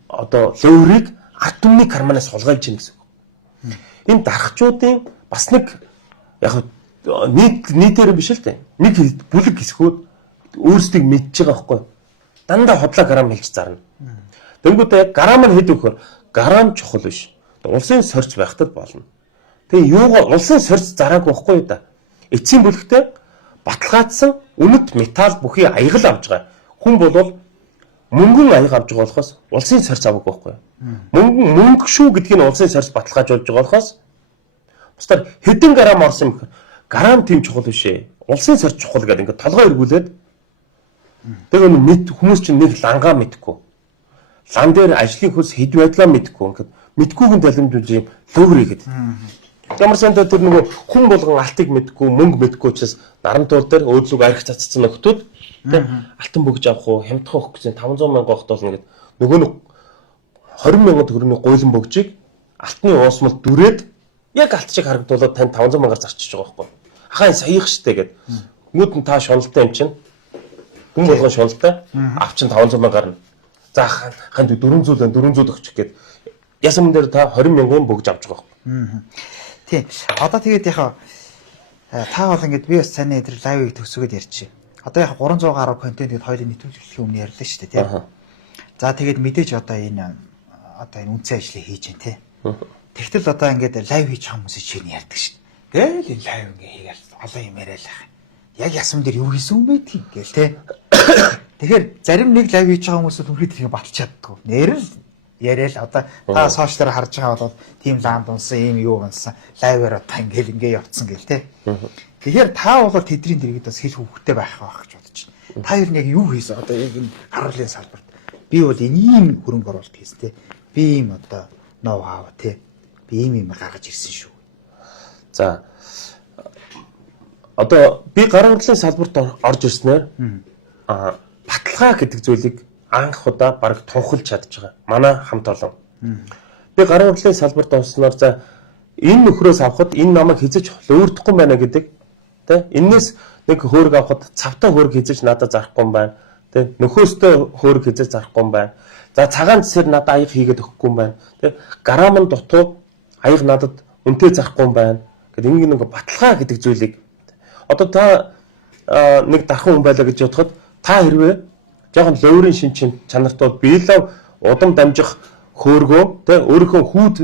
одоо лөөрийг ард түмний карманаас хулгайлж гин гэсэн үг. Энэ дарахчуудын бас нэг яг нийтээр биш л дээ. Нэг бүлэг хэсгүүд өөрсдийг мэдж байгаа байхгүй. Дандаа хотлоо грамм хэлж зарна. Тэнгүүтээ грамм нь хэд өгөхөр грамм чухал биш. Улсын сорьц байхтад болно. Тэгээ юугаа улсын сорьц зараагүй байхгүй юу да. Эцсийн бүлэгтээ баталгаажсан үнэт металл бүхий аягал авж байгаа. Хүн бол мөнгөн аяг авж байгаа болохоос улсын сорьц аваагүй байхгүй юу. Мөнгө шүү гэдгийг нь улсын сорьц баталгаажуулж байгаа болохоос бусдаар хэдэн грамм орсон юм бэ? Грамм тийм чухал биш ээ. Улсын сорьц чухал гэдэг ингээд толгой эргүүлээд тэгээ хүмүүс чинь нэг лангаа мэдхгүй. Лан дээр ажлын хөлс хэд байдлаа мэдхгүй. Ингээд мэдгүйгэн талимжуулж юм лөврий гэдэг. Ямар сандаа тэр нөгөө хүн болгон алтыг мэдгүй, мөнгө мэдгүй учраас наран туул дээр өөдлөг арх цацсан нөхдүүд алтан бөгж авах уу, хямдхан өгөх гэсэн 500 мянга огт болно гэдэг. Нөгөө нь 20 мянган төгрөгийн гуйлан бөгжийг алтны уусмал дүрээд яг алт шиг харагдуулаад тань 500 мянгаар зарчиж байгаа байхгүй. Ахаа саях штэ гэд. Нүд нь та шуналтай юм чинь. Хүн болгон шуналтай. Авчин 500 мянгаар нь. За ханд 400 өгчих гэд. Ясам дээр та 20 мянган бөгж авч байгаа байхгүй. Тийм. Одоо тэгээд яхаа та бол ингээд би бас цааны өдөр лайвыг төгсгөөд ярьчих. Одоо яг 300 гаруй контент гээд хоёулын нэвтрүүлэхийн өмнө ярьлаа шүү дээ тийм. За тэгээд мэдээж одоо энэ үнцэн ажлыг хийж байна тийм. Тэгтэл одоо ингээд лайв хийж байгаа хүмүүс чинь ярьдаг шүү дээ. Гээл энэ лайв ингээ хийгээл олон юм яриад байх. Яг ясам дээр юу хийсэн юм бэ тийм гээл тийм. Тэгэхээр зарим нэг лайв хийж байгаа хүмүүс түрхий тэрийг баталж чаддгүй. Нэрэл яриад одоо та сошиал дээр харж байгаа бол тийм лаанд унсан ийм юу унсан лайваар одоо ингээ явцсан гээл тийм. Тэгэхээр та бол тэдний дэргэд бас хэл хөвгтэй байх гэж бодож байна. Та ер нь яг юу хийсэн? Одоо яг энэ харуулын салбарт би бол ийм хөрөнгө оруулалт хийсэн те. Би ийм одоо ноу хав те. Би ийм гаргаж ирсэн шүү. За одоо би гарын хурлын салбарт орж ирснээр баталгаа гэдэг зүйлийг анх удаа бараг тунхалж чадж байгаа. Манай хамт олон. Би гарын хурлын салбарт орсноор за энэ нөхрөөс авахд энэ намайг хязгаарч өөрдөхгүй байна гэдэг. Тэ энэс нэг хөөрг авахд цавтаа хөөрг хязгаарч надад зарахгүй юм байна. Тэ нөхөөстэй хөөрг хязгаарч зарахгүй юм байна. За цагаан цэсэр надад аяг хийгээд өгөхгүй юм байна. Тэ грамм дутуу аяг надад үнэтэй зарахгүй юм байна. Гэт ингэ нэг баталгаа гэдэг зүйлийг одоо та нэг дархан хүн байлаа гэж бодоход та хэрвээ жоохон ловрын шин чанартай биелав удам дамжих хөөргөө тэ өөрийнхөө хүүд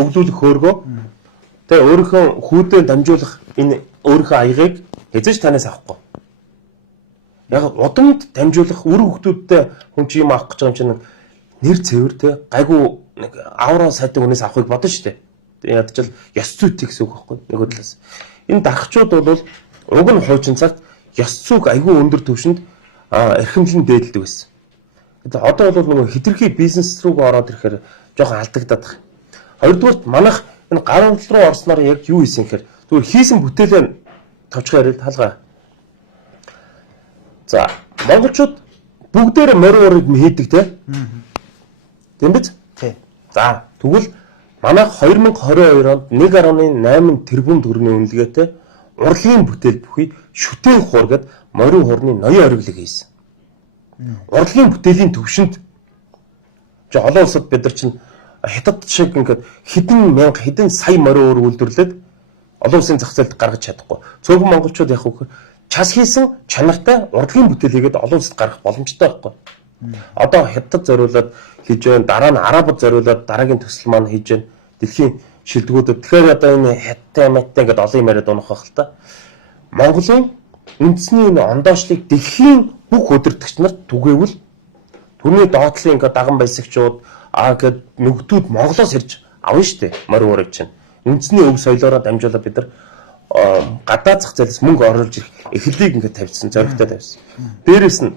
өглүүлэх хөөргөө тэ өөрийнхөө хүүдэд дамжуулах энэ өөрийнхөө аягыг хэзээ ч танаас авахгүй. Яг удамд дамжуулах үр хөвгтүүдтэй хүн чи юм авах гэж байгаа юм чинь нэр цэвэр тэ гайгүй нэг аврал сайтай хүнээс авахыг бодно шүү дээ. Ядчил ёс зүйтэй гэсэн үг байхгүй нэг талаас. Энэ дархчууд бол уг нь хуучин цагт ёс зүйг айгүй өндөр түвшинд эрхэмлэн дээдэлдэг байсан. Одоо бол нөгөө хитрхи бизнес руу ороод ирэхээр жоохон алдагдаад байна. Хоёрдугаарт манайх энэ гарын хурал руу орсноор яг юу хийсэн гэхээр зүгээр хийсэн бүтээлээ товчхон яриад хаалгаа. За монголчууд бүгдээр морин урыг хийдэг тийм биз? Тийм. За тэгвэл манайх 2022 онд 1.8 тэрбум төгрөгийн үнэлгээтэй урлагийн бүтээл бүхий шүтэн хуургаад морин хуурны ноён ориглог хийсэн. Урлагийн бүтээлийн төвшөнд олон улсад бид нар чинь хятад шиг ингээд хэдэн сая морин уур үйлдвэрлээд олон улсын зах зээлд гаргаж чадахгүй. Цөөхөн монголчууд яг үгүй час хийсэн чанартай урлагийн бүтээл хийгээд олон улсад гаргах боломжтой байхгүй. Одоо хятад зориулаад хийж байна, дараа нь арабад зориулаад дараагийн төсөл маань хийж байна. Дэлхийн шилдэгүүдэд тэгэхээр одоо энэ хятад гэдэг олон юм яриад унах байх л та. Монголын үндэсний энэ ондоошлыг дэлхийн бүх удирдагч нарт түгээвэл түрний доотлын ингээд даган баясагчууд гэд нүгдүүд Монголоос ирж авна штэ морин уурыг чинь. Үндэсний өв соёлоороо дамжуулаад бид нар гадаад зах зээлээс мөнгө оруулж ирэх эхлэлийг ингээд тавьчихсан, зоригтой тавьсан. Дээрээс нь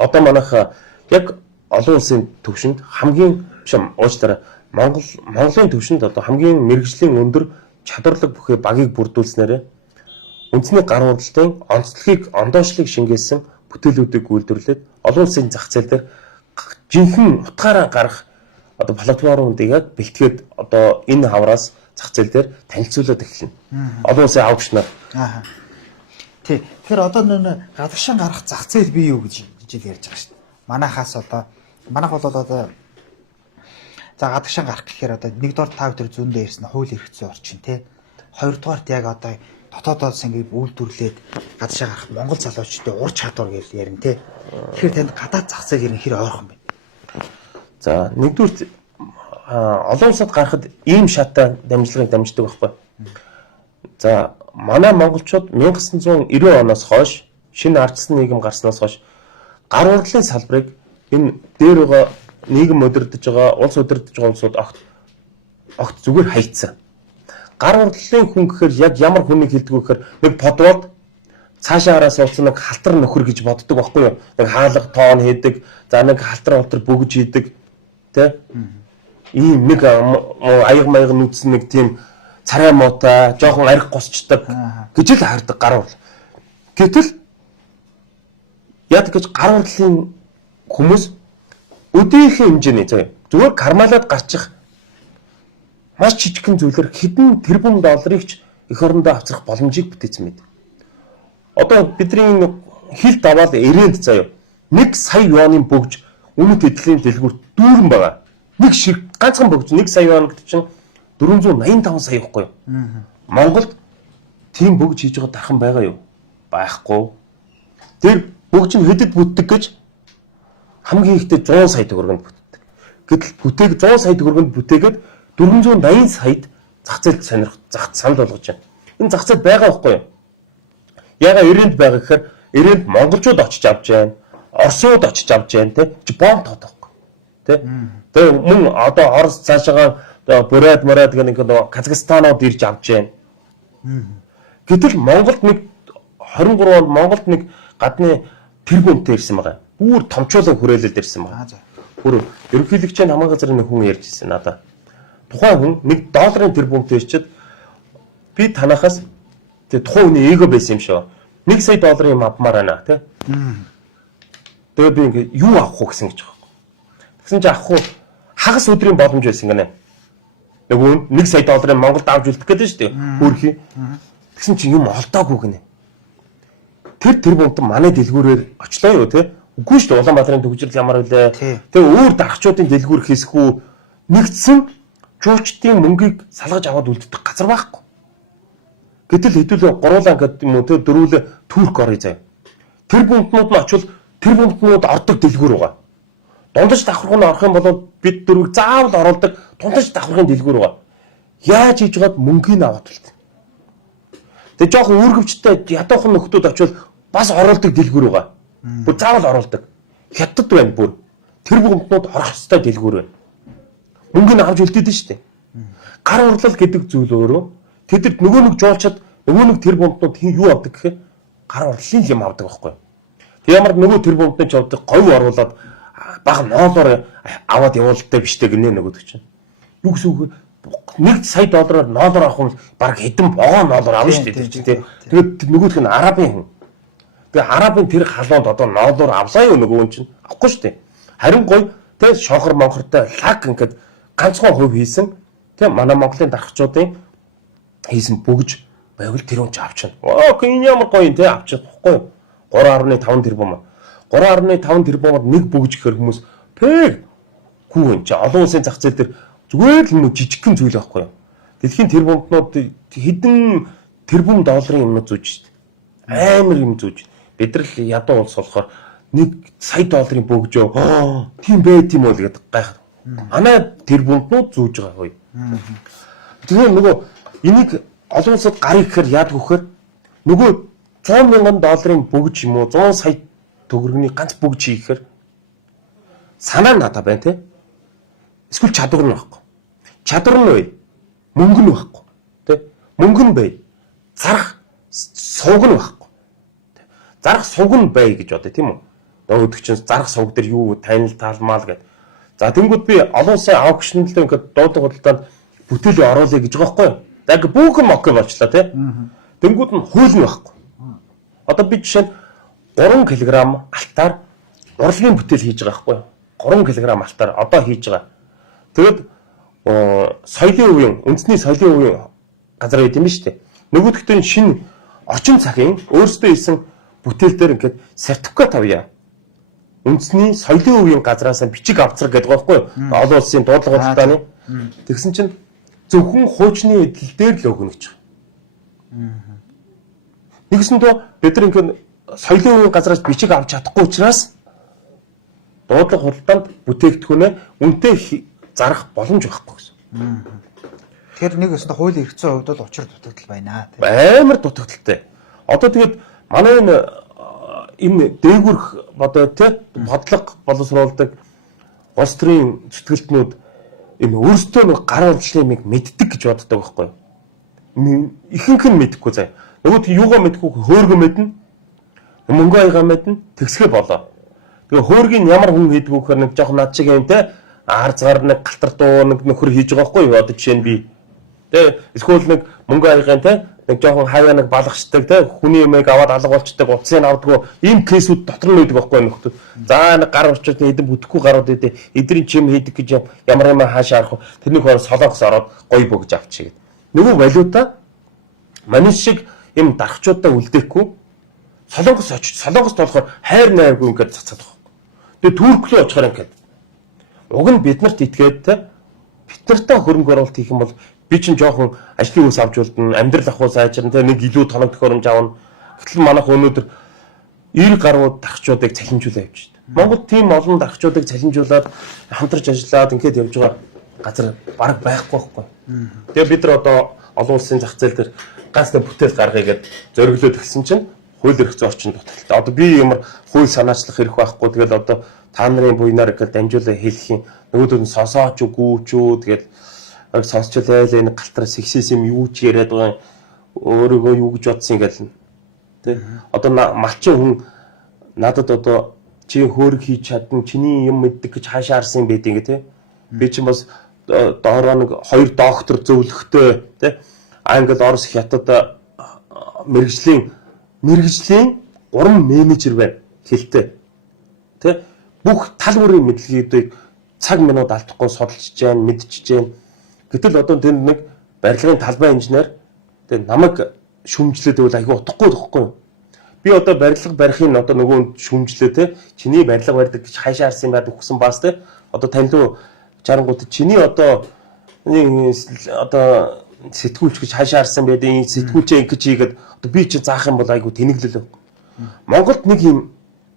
одоо манайх яг олон улсын төвшөнд хамгийн биш уучлаарай Монголын төвшөнд одоо хамгийн мэрэгжлийн өндөр чадварлаг бүхий багийг бүрдүүлснээр үндэсний гар хурдалтын онцлогийг ондоошлыг шингээсэн бүтээлүүдийг үйлдвэрлээд олон улсын зах зээл дээр жинхэнэ утгаараа гарах одоо платформуудыг яг бэлтгээд одоо энэ хавраас зах зээл дээр танилцуулаад эхэлнэ. Олон улсын авагч нар. Тий. Тэгэхээр одоо нөө гадагшин гарах зах зээл бий юу гэж ярьж байгаа шүү дээ. Манайх бол одоо за гадагшин гарах гэхээр одоо нэгдүгээр тав төр зүүндээ ирсэн хууль эрх зүйн орчин тий. Хоёрдугаарт яг одоо дотоодоос ингээд үйлдвэрлээд гадагшаа гарах Монгол залуучуудын ур чадвар гэж ярина тий. Тэгэхээр танд гадаад зах зээл хэр ойрхон бэ? За нэгдүгээр олон улсад гарахад ийм шаттай дамжлагыг дамждаг байхгүй. За манай монголчууд 1990 оноос хойш шинэ ардчсан нийгэм гарснаас хойш гар урлалын салбарыг энэ дээр байгаа нийгэм удирдах байгаа, улс удирдах байгаа улсууд огт зүгээр хайцсан. Гар урлалын хүн гэхээр яг ямар хүнийг хэлдэг вэ гэхээр нэг подвод цаашаа хараа суудсан нэг халтар нөхөр гэж боддог байхгүй юу? Нэг хаалга тоон хийдэг, за нэг халтар бөгж хийдэг, тэ? Ийм нэг аяг маяг нүдсэн нэг тийм царай муутай, жоохон арх госчдаг гэж л хардаг гар урлал. Гэтэл яадаг гэж гар урлалын хүмүүс өдөөхийн хэмжээний зүгээр кармалаад гарчих маш жижигхэн зүйлээр хэдэн тэрбум долларыг ч эх орондоо авчрах боломжийг бүтээсэн мэд. Одоо бидний хил даваад ирээнд заяа 1 сая юаны бөгж үнэт эдлийн дэлгүүрт дүүрэн байгаа. Нэг шиг ганцхан бөгж 1 сая юан гэдэг чинь 485 сая ихгүй юу? Монголд тийм бөгж хийж байгаа дархан байгаа юу? Байхгүй. Тэр бөгж нь хэдэд бүтдэг гэж хамгийн ихдээ 100 сая төгрөгөнд бүтдэг. Гэтэл бүтээг 100 сая төгрөгөнд бүтээгээд 480 саяд зах зээлд сонирх санал болгож байна. Энэ зах зээл байгаа байхгүй юу? Яга ирээнд байгаа гэхээр ирээнд монголчууд очиж авч байна. Оросууд очиж авч байна те. Бомб тоодохгүй. Тэ? Тэгээ мөн одоо Орос цаашаа Бурят гэх нэг Казахстанууд ирж авч байна. Гэтэл Монголд нэг 23 онд Монголд нэг гадны тэрбумтэй ирсэн байгаа. Бүр томчуулан хүрээлэлд ирсэн байгаа. Бүр ерөнхийлөгчийн хамгаалах газрын нэг хүн ярьж ирсэн надад. Тухайн хүн $1 тэрбумтэй ирчихэд би танахаас тэгээ тухайн хүний эго байсан юм шүү. $1 сая юм авмаар байна тий. Тэгээ би ингээ юу авах уу гэсэн гэж байгаа. Тэгсэн чинь авах уу хагас өдрийн боломж байсан гинэ. Нөгөө $1 сая Монголд авч үлдэх гэдэг шүү дээ. Хөөрхий. Тэгсэн чинь юм олдоогүй гинэ. Тэр тэрбумтан манай дэлгүүрээр очлоо юу тий. Үгүй шүү дээ. Улаанбаатарын төгжрөл ямар вүлээ. Тэгээ өөр даргачуудын дэлгүүр хийсэхүү нэгдсэн жуучдын мөнгийг салгаж аваад үлддэг газар байхгүй. Гэтэл хэдүүлээ гуруулаа гэдэг юм уу те дөрвөлээ турк орё заяа. Тэр бунтнууд нь очвол тэр бунтнууд ордог дэлгүүр байгаа. Дундаж давхарх нь орох юм бол бид дөрвөг заавал оруулдаг дундаж давхархын дэлгүүр байгаа. Яаж хийж байгаад мөнгийг аваад үлдээ. Тэгээ жоохон үүргэвчтэй ядуухан нөхдүүд очвол бас оруулдаг дэлгүүр байгаа. Бүр заавал оруулдаг. Хятад байна бүр. Тэр бунтнууд орох ёстой дэлгүүр байна. Мөнгөний авч үлдээдэн штэ. Гар урлал гэдэг зүйл өөрөө тэдэд нөгөө нэг жуулчад нөгөө нэг тэр бомбнууд хин юу авдаг гэхээр гар урлалын юм авдаг байхгүй. Тэг ямар нөгөө тэр бомбнууд ч авдаг говь оруулаад бага ноолоор аваад явуулдаг биштэй гинэ нөгөөдөг чинь. Юу гэсэн үг $1 сая ноолоор авах юм баг хэдэн богоо ноолоор авна штэ тэр чинь тий. Тэгээд нөгөөх нь арабын хүн. Тэгээ арабын тэр халуунд одоо ноолоор авлаа юу нөгөө хүн чинь авахгүй штэ. Харин гой тэ шохор монхортой лаг ингээд ганцхан хувь хийсэн тийм манай Монголын даргачуудын хийсэн бөгж байвал тэр хүн ч авчихна. Энэ ямар гоё юм те авчихгүй. 3.5 тэрбум. 3.5 тэрбумод нэг бөгж гэхэр хүмүүс пэг хүү энэ чи олон улсын зах зээл дээр зүгээр л нэг жижигхэн зүйл байхгүй юу. Дэлхийн тэрбумтнууд хэдэн тэрбум долларын юм зүүж штт. Амар юм зүүж. Бид нар л ядуу улс болохоор $1 сая бөгжөө. Тийм байт юм уу гэдэг гайхав. Манай тэрбумтнууд зүүж байгаа гоё. Тэгэхээр нөгөө энийг олон улсад гарыг гэхээр яадаг вөхөр нөгөө $100,000 бөгж юм уу 100 сая төгрөгийн ганц бөгж хийхээр санаа надад байна те. Эсвэл чадвар нь байхгүй. Чадвар нь бай. Мөнгө нь байхгүй. Тэ? Мөнгө нь бай. Зарах сувг нь байхгүй. Зарах сувг нь бай гэж бодъё тийм үү? Нөгөөдөг чинь зарах сувг дээр юу танил таалмаал гэдэг. За тэнгууд би олон улсын аукционд л ингээд дуудаг худалдаанд бүтээлээ оруулъя гэж байгаа байхгүй юу? За ингээд бүхэн мокё болчлаа тий. Тэнгууд нь хууль нь байхгүй. Одоо би жишээ нь 3 кг алтаар урлагийн бүтээл хийж байгаа байхгүй юу? 3 кг алтаар одоо хийж байгаа. Тэгэд соёлын үеийн үндэсний соёлын үеийн газар байт юм шүү дээ. Нөгөөдөгтөө шинэ орчин цагийн өөрсдөө хийсэн бүтээл дээр ингээд сертификат авъя. Үндэсний соёлын үеийн газраас бичиг авцраг гэдэг байгаа байхгүй юу? Олон улсын дуудлага худалдааны. Тэгсэн чинь зөвхөн хуучны эдэл дээр л өгнө гэж байна. Нэгсэндөө бид нар ингээд соёлын үеийн газраас бичиг авч чадахгүй учраас дуудлага худалдаанд бүтээгдэхүүнээ үнэтэй зарах боломж байхгүй гэсэн. Тэгэхээр нэг өстө хуулийн эрхцэн хувьд бол учир дутагдал байна тийм. Амар дутагдaltaй. Одоо тэгээд манай энэ дээгүрх одоо тий бодлого боловсруулдаг улс төрийн зүтгэлтнүүд энэ өөрсдөө нэг гар урдлын юмыг мэддэг гэж боддог байхгүй юу? Ихэнх нь мэдэхгүй заа. Нөгөө юугаа мэдэхгүй хөөргөө мэднэ. Мөнгө аягаа мэднэ. Тэгсгээ болоо. Тэгээ хөөргийн ямар хүн хийдэг вэ гэхээр нэг жоох над шиг юм те арзгаар нэг галтар дуу нэг нөхөр хийж байгаа байхгүй юу? Одоо жишээ нь би те эсвэл нэг мөнгө аягаа те нэг жоохон хаваа нэг балгачдаг те хүний юмыг аваад алга болчдаг утсыг авдаггүй ийм кейсүүд дотор нь байдаг байхгүй нөхдөд. За нэг гар урчууд хэдэн бүтэхгүй гарууд өгдөө эдрийн чим хийдэг гэж ямар юм хаашаа арах вэ? Тэрний хоор солонгос ороод гоё бөгж авчигээд. Нөгөө валюта манай шиг юм дарахчуудаа үлдээхгүй солонгос очиж солонгост болохоор хайр найргүй ингээд цацаад байгаа. Тэгээ Турк руу очихаар ингээд. Уг нь бид нарт итгээд те бид нартай хөрөнгө оруулалт хийх юм бол би чинь жоохон ажлын үс авч үлдэн амьдрал ахуй сайжрна те нэг илүү тоног төхөөрөмж авна. Гэтэл манайх өнөөдөр 90 гаруй дарахчуудыг цалинжуулаад явж байна. Монгол тийм олон дарахчуудыг цалинжуулаад хамтарч ажиллаад ингээд явж байгаа газар бараг байхгүй байхгүй. Тэгээ бид нар одоо олон улсын зах зээл дээр ганц нэг бүтээл гаргая гэд зориглоод өгсөн чинь хууль эрх зүйн орчин дутагдaltaй. Одоо би ямар хууль санаачлах хэрэг байхгүй. Тэгэл одоо та нарын буйнаар ингээд дамжуулаа хэлэх юм. Нөгөөдөө нь сонсооч үгүй ч үү тэгэл сонсч лайл энэ галтар сексизм юу ч яриад байгаа өөрийгөө юу гэж бодсон ингээл тий. Одоо малчин хүн надад одоо чи хөөрг хийж чадна чиний юм мэддэг гэж хаашаа харсан юм байдیں۔ Тий. Би чинь бас доороо нэг 2 доктор зөвлөхтэй тий. Англи, Орос, Хятад мэрэгжлийн 3 менежер байна хэлтэй. Тэ бүх тал бүрийн мэдлэгийг цаг минут алдахгүй судалж जैन, мэдчихэж जैन. Гэтэл одоо тэнд нэг барилгын талбай инженер тэ намайг шүмжлээд байвал айгүй утгагүй тоххой юу? Би одоо барилга барихын одоо нөгөө шүмжлээ тэ чиний барилга барьдаг гэж хайшаа харсан юм байд өгсөн баас тэ одоо танилуу чарангууд чиний одоо сэтгүүлч гэж хайшаа харсан байдیں۔ Сэтгүүлчээ ингэж хийгээд одоо би чи заах юм бол айгүй тэнэглэл. Монголд нэг юм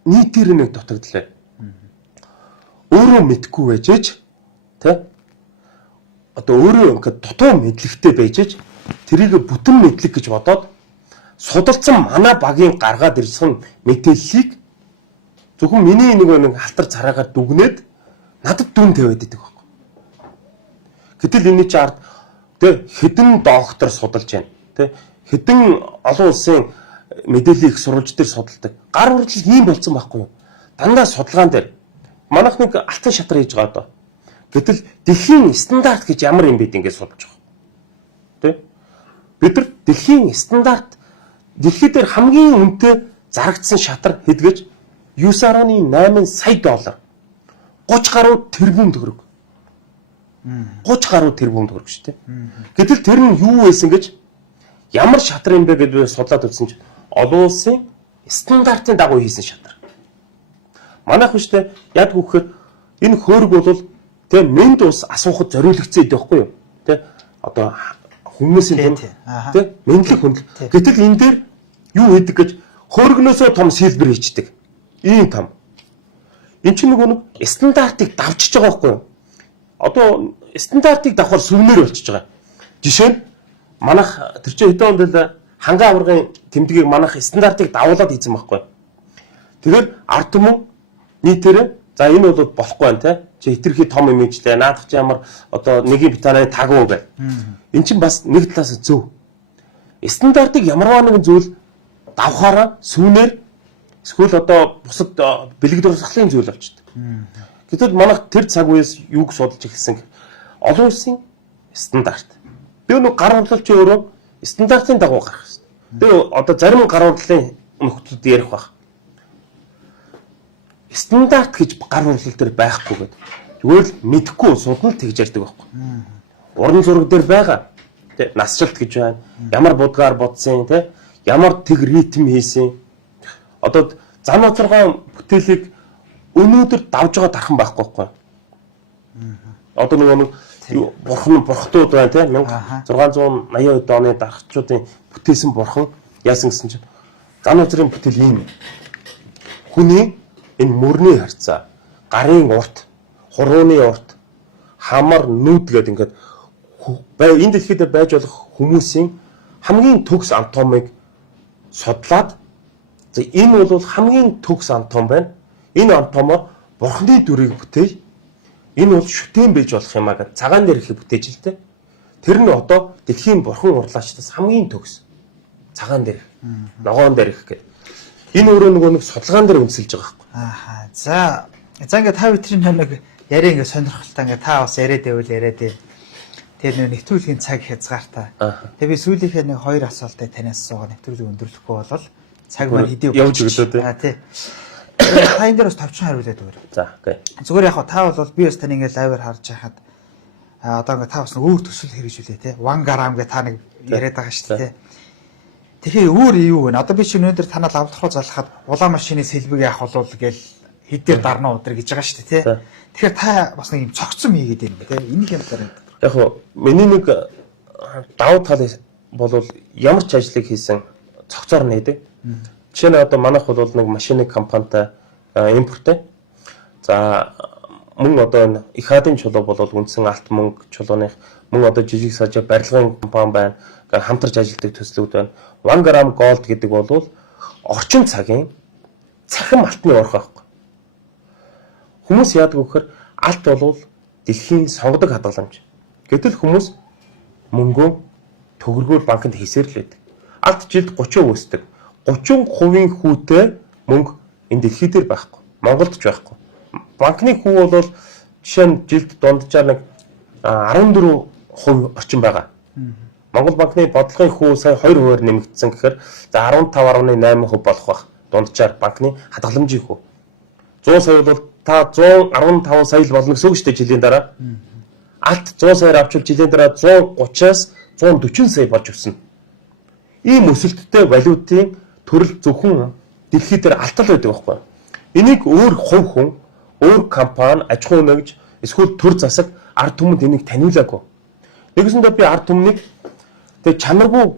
нийтээр нэг дутагдлаа. Өөрөө мэдгүй байжээж тэ одоо өөрөө ингээд дутуу мэдлэгтэй байжээж тэрийг бүтэн мэдлэг гэж бодоод судалсан манай багийн гаргаад ирсэн мэдээллийг зөвхөн миний нэг халтар цараагаар дүгнээд надад дүн тавиад идэг байхгүй. Гэтэл энэ чи ард тэ хэдэн доктор судалж байна тэ хэдэн олон улсын мэдээллийг сурвалж дээр судалдаг. Гар урдл ийм болсон байхгүй юу? Дандаа судалгаан дээр манайх нэг алтан шатар хийж байгаа доо. Гэтэл дэлхийн стандарт гэж ямар юм бэ ингэж судалж байгаа. Тэ? Бид нар дэлхийн стандарт дэлхийд дээр хамгийн үнэтэй зарагдсан шатар хэдгэж 9.8 сая доллар 30 гаруй тэрбум төгрөг. 30 гаруй тэрбум төгрөг шүү дээ. Гэтэл тэр нь юу байсан гэж ямар шатар юм бэ гэдээ судлаад үзсэн чинь олон улсын стандартын дагуу хийсэн шатар. Манайх шүү дээ яг үхэхээр энэ хөөрг бол тэ мэнд ус асуухад зориулагдсан идэх байхгүй юу? Тэ одоо хүмүүсийн тэ мэндлэг хөндлөл. Гэтэл энэ дээр юу хийдэг гэж хөөргнөөсөө том сэлбэр хийчдэг. Ийм том. Энд чинь нэг стандартыг давчиж байгаа байхгүй юу? Одоо стандартыг давхар сүмнэр болчихж байгаа. Жишээ нь манайх тэр чинь хэдэн онд л хангаа аваргын тэмдгийг манайх стандартыг давуулаад хийсэн байхгүй. Тэгэхээр ард түмэн нийтээр за энэ бол болохгүй байна те. Чи хитрхи том юм ижлээ. Наадах чи ямар одоо нэгийн битааны тагуу байна. Эн чинь бас нэг талаас зөв. Стандартыг ямарваа нэгэн зүйл давхаараа сүмнэр эсвэл одоо бусад бэлэг дурсгалын зүйл болчихдээ. Гэтэл манайх тэр цаг үеэс юуг судалж эхэлсэн олон улсын стандарт. Би нэг гар урлалч өөрөө стандартын дагуу гарах хэрэгтэй. Би одоо зарим гар урлалын нөхдөд ярих байх. Стандарт гэж гар урлал дээр байхгүй гэдэг. Зүгээр л мэдхгүй судал тэгж ярьдаг байхгүй. Уран зураг дээр байгаа. Тэ насжилт гэж байна. Ямар будгаар бодсон тэ ямар тэг ритм хийсэн. Одоо зам нозоргоо бүтээлийг өнөөдөр давж байгаа дархан байхгүй байхгүй. Одоо нэг бурхтууд байна тийм 1680 оны дархчуудын бүтээсэн бурхан яасан гэсэн чинь зам нозрын бүтээл ийм хүний энэ мөрний харьцаа, гарын урт, хурууны урт, хамар нүүд гэдэг ингээд энэ дэлхийд байж болох хүмүүсийн хамгийн төгс анатомыг судлаад энэ бол хамгийн төгс анатом байна. Энэ анатомоор бурхны дүрийг бүтээл. Энэ бол шүтэн байж болох юм а гэж цагаан дээр их бүтээж л дээ. Тэр нь одоо дэлхийн бурхан урлаачлаас хамгийн төгс. Цагаан дээр, ногоон дээр их гэдэг. Энэ өөрөө нөгөө нэг судалгаан дээр үнсэлж байгаа байхгүй. Ааха. За ингээд та бүхэн нэг яриа ингээд сонирхолтой ингээд та бас яриад байвал. Тэр нэг нэвтрүүлгийн цаг хязгаартай. Тэгээ би сүүлийнхээ нэг 2 асуултыг танаас асуугаа нэвтрүүлэг өндөрлөхгүй болол цаг маань хэдий явж өглөө тий. Тий. Та энэ дээр бас товчхон хариулаад өгөр. За окей. Зүгээр яг та бол би бас тань ингээд лайваар харж байхад одоо ингээд та бас нэг өөр төсөл хэрэгжүүлээ тий. 1 грамм гэ та нэг яриад байгаа шүү дээ тий. Тэгэхээр өөр юу вэ? Одоо би чи өнөөдөр танаа лавдах руу залхахад улаан машины сэлбэг яах болов гээл хэдээр дарна өдөр гэж байгаа шүү дээ тий. Тэгэхээр та бас нэг юм цогцом хийгээд юм бэ тий. Энийг юм дараа. Яг нь миний нэг давуу тал бол ямар ч ажлыг хийсэн цогцоор нээдэг. Жишээ нь одоо манайх бол нэг машины компанитай импорттэй. За мөн одоо энэ их хадын чулуу бол үндсэн алт мөнгө чулууных мөн одоо жижиг сажиг барилгын компани байна. Хамтарч ажилладаг төслүүд байна. 1 грамм голд гэдэг бол орчин цагийн цахим алтны орох байхгүй. Хүмүүс яадаг вэ гэхээр алт бол дэлхийн сонгодог хадгаламж. Гэтэл хүмүүс мөнгөө төгрөгөөр банкнд хийсээр л байдаг. Алт жилд 30% өсдөг. 30% хүүтэй мөнгө энэ дэлхий дээр байхгүй. Монголд ч байхгүй. Банкны хүү бол жишээ нь жилд дунджаар нэг 14% орчим байгаа. Монгол банкны бодлогын хүү сая 2% нэмэгдсэн гэхээр за 15.8% болох байх. Дунджаар банкны хадгаламжийн хүү. 100 сая бол та 115 сая л болно гэсэн үг шүү дээ жилийн дараа. Алт 100 саяар авчвал жилийн дараа 130-аас 140 сая болж өснө. Ийм өсөлттэй валютын төрөл зөвхөн дэлхий дээр алтал байдаг байхгүй. Энийг өөр хувь хүн, өөр компани, аж ахуй нэгж, эсвэл төр засаг ард түмэнд энийг таниулаагүй. Нэгсэндээ би ард түмнийг тэг чанаргүй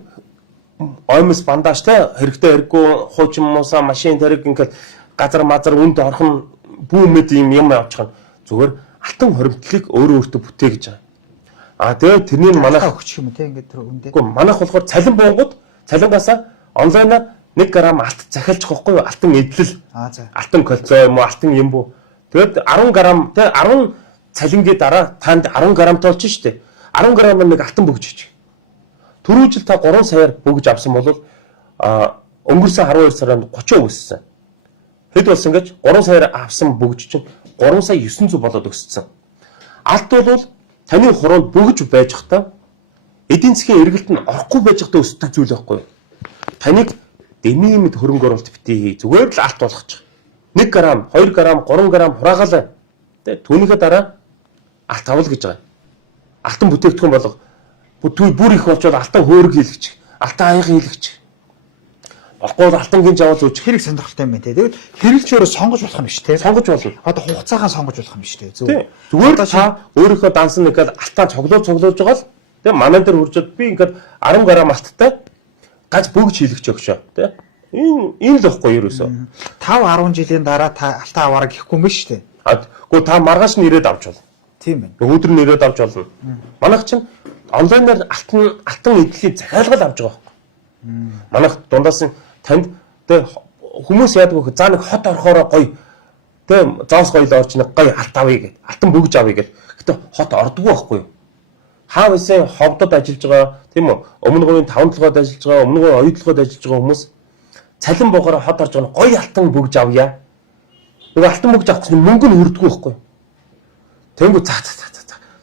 оймос бандаж те хэрэгтэй хэрэггүй хуучин муусаа машин тариг ингээд газар мазар үнд орхон бүүмэд юм явуучих нь зүгээр алтан хоримтлыг өөрөө өөртөө бүтээ гэж байгаа. Тэгээд тэрний манайх өгчих юм те ингээд тэр үндэ. Үгүй манайх болохоор цалин буунгууд цалингаасаа онлайнаар 1 грамм алт захиалчих واخгүй юу? Алтан эдлэл. За. Алтан кольцоо юм уу, алтан юм бүү. Тэгэд 10 грамм те 10 цалингийн дараа танд 10 грамм тоолч штэ. 10 грамм нэг алтан бөгж ич. Түрүү жил та 3 саяар бөгж авсан бол өнгөрсөн 12 сард 30% өссөн. Хэд болсон гэж 3 саяар авсан бөгж чинь 3 сая 900 болоод өссөн. Алт бол таны хуруунд бөгж байж хата эдийн засгийн эргэлт нь орохгүй байж хата өсдөг зүйл байхгүй юу? Таныг дэмий мэд хөрөнгө оруулалт битгий зүгээр л алт болгочих. 1 грамм, 2 грамм, 3 грамм хураагаалаа. Тэ түүнийхээ дараа алт авал гэж байгаа. Алтан бүтээгдэхүүн болго бүр их болчоод алтан хөөрг хийлгэж, алтан аяга хийлгэж. Болохгүй алтангийн жавал зүүж хэрэг сонирхолтой юм байна те. Тэгвэл хэрэглэгчөөрөө сонгож болох юм биш те. Сонгож болно. Одоо хугацаагаа сонгож болох юм биш те. Зүгээр та өөрийнхөө дансан нэгэд алтаа цоглуулж байгаа л тэ манай дээр хуржод би ингээд 10 грамм алттай гаж бөгж хийлгэж өгшөө тэ. Энэ л байхгүй ерөөсөө. 5-10 жилийн дараа та алтаа аваараа гэхгүй юм биш те. Гэхдээ та маргааш нь ирээд авч болно. Тийм байна. Өдөр нь ирээд авч болно. Манайх чинь онлайнаар алтан эдлийг захиалгал авч байгаа байхгүй. Манайх дундаас нь танд тэ хүмүүс яадаг вэ? За нэг хот орохороо гоё тэ зоос гоё л орч нэг гоё алт авъя гэд. Алтан бөгж авъя гэд. Гэтэ хот ордгоо байхгүй юу? Хаав эсэ ховдод ажиллаж байгаа тийм үү? Өмнө говийн 5 толгойд ажиллаж байгаа, өмнө говийн оюутлогод ажиллаж байгаа хүмүүс цалин боогоор хот орж байгаа гоё алтан бөгж авъя. Нөгөө алтан бөгж авах гэсэн мөнгө нь хүрдэггүй байхгүй юу? Тэнгүү цаа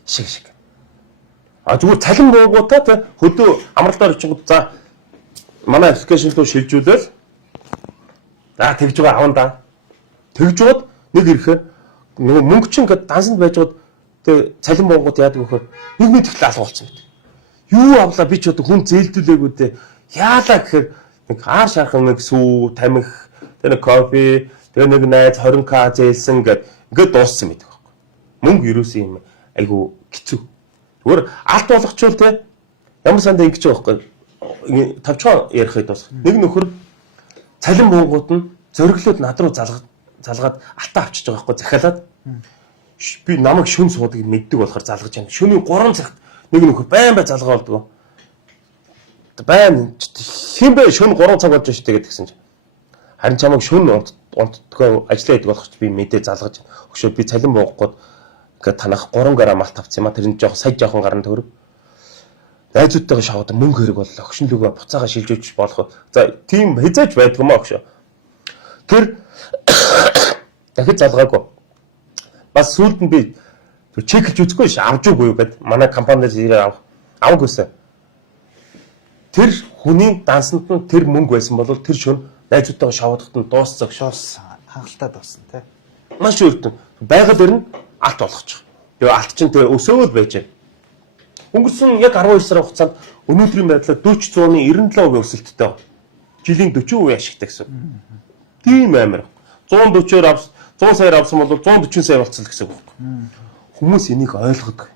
шиг. Зүгээр цалин буугуудаа тэ хөдөө амралтаар очингууд за манай аппликейшн руу шилжүүлээл. За тэгж байгаа аван да. Тэгж жоод нэг ирэхээр нөгөө мөнгө чинь ингээд дансанд байж гоод тэг цалин буугууд яадаг вөхөр нэг нэг их алга болсон гэдэг. Юу авлаа би ч одоо хүн зээлдүүлээгүй дээ. Яалаа гэхээр нэг хаар шархан нэг сүү, тамхи, тэг нэг кофе, тэг нэг найз 20к зээлсэн ингээд дууссан байдаг байхгүй. Мөнгө юусэн юм айгу хэцүү. Зүгээр алт болгочвол те ямар сандаа ингэж байгаа байхгүй. Тавчгаа ярихад болох. Нэг нөхөр цалин буунгууд нь зориглоод над руу залгаад алтаа авчиж байгаа байхгүй захиалаад. би намайг шүн суудгийг мэддэг болохоор залгаж байна. Шөнийн 3 цагт нэг нөхөр байн залгаа болдгоо. Байн хэн бэ шөнө 3 цаг болж штэ гэдгсэн чинь. Харин чамайг шөнө унтдгоо ажиллаа идэг болох ч би мэдээ залгаж өгшөө би цалин буухгүй ингээд танах 3 грамм малт авсан юм а тэр нь жоох сая жоохон гарна төгрөг. Найзуудтайгаа шаваад мөнгө хэрэг боллоо. Өгшин лүгөө буцаага шилжүүлж болох. За тийм хязгаарч байдгүй маа өгшөө. Тэр дахид залгаагүй. Бас сүүлд нь би чекэлж үзэхгүй ш авч үгүй юу гэд манай компаниас ирээ авгүйсэн. Тэр хүний дансанд нь тэр мөнгө байсан бол тэр шөнө найзуудтайгаа шавуудахт нь дууссан Шоос хангалттай дуусна тий. маш өртөн. Байгаль дээр нь алт болгочих. Тэгээ алт чинь тэгээ өсөөл байж байна. Өнгөрсөн яг 12 сарын хугацаанд өнөөдрийн байдлаар 40-100-ны 97% өсөлттэй байна. Жилийн 40% ашигтай гэсэн. Тийм амар. 140-оор 100 саяар авсан бол 140 сая болцсон гэсэн үг байна. Хүмүүс энийг ойлгодог.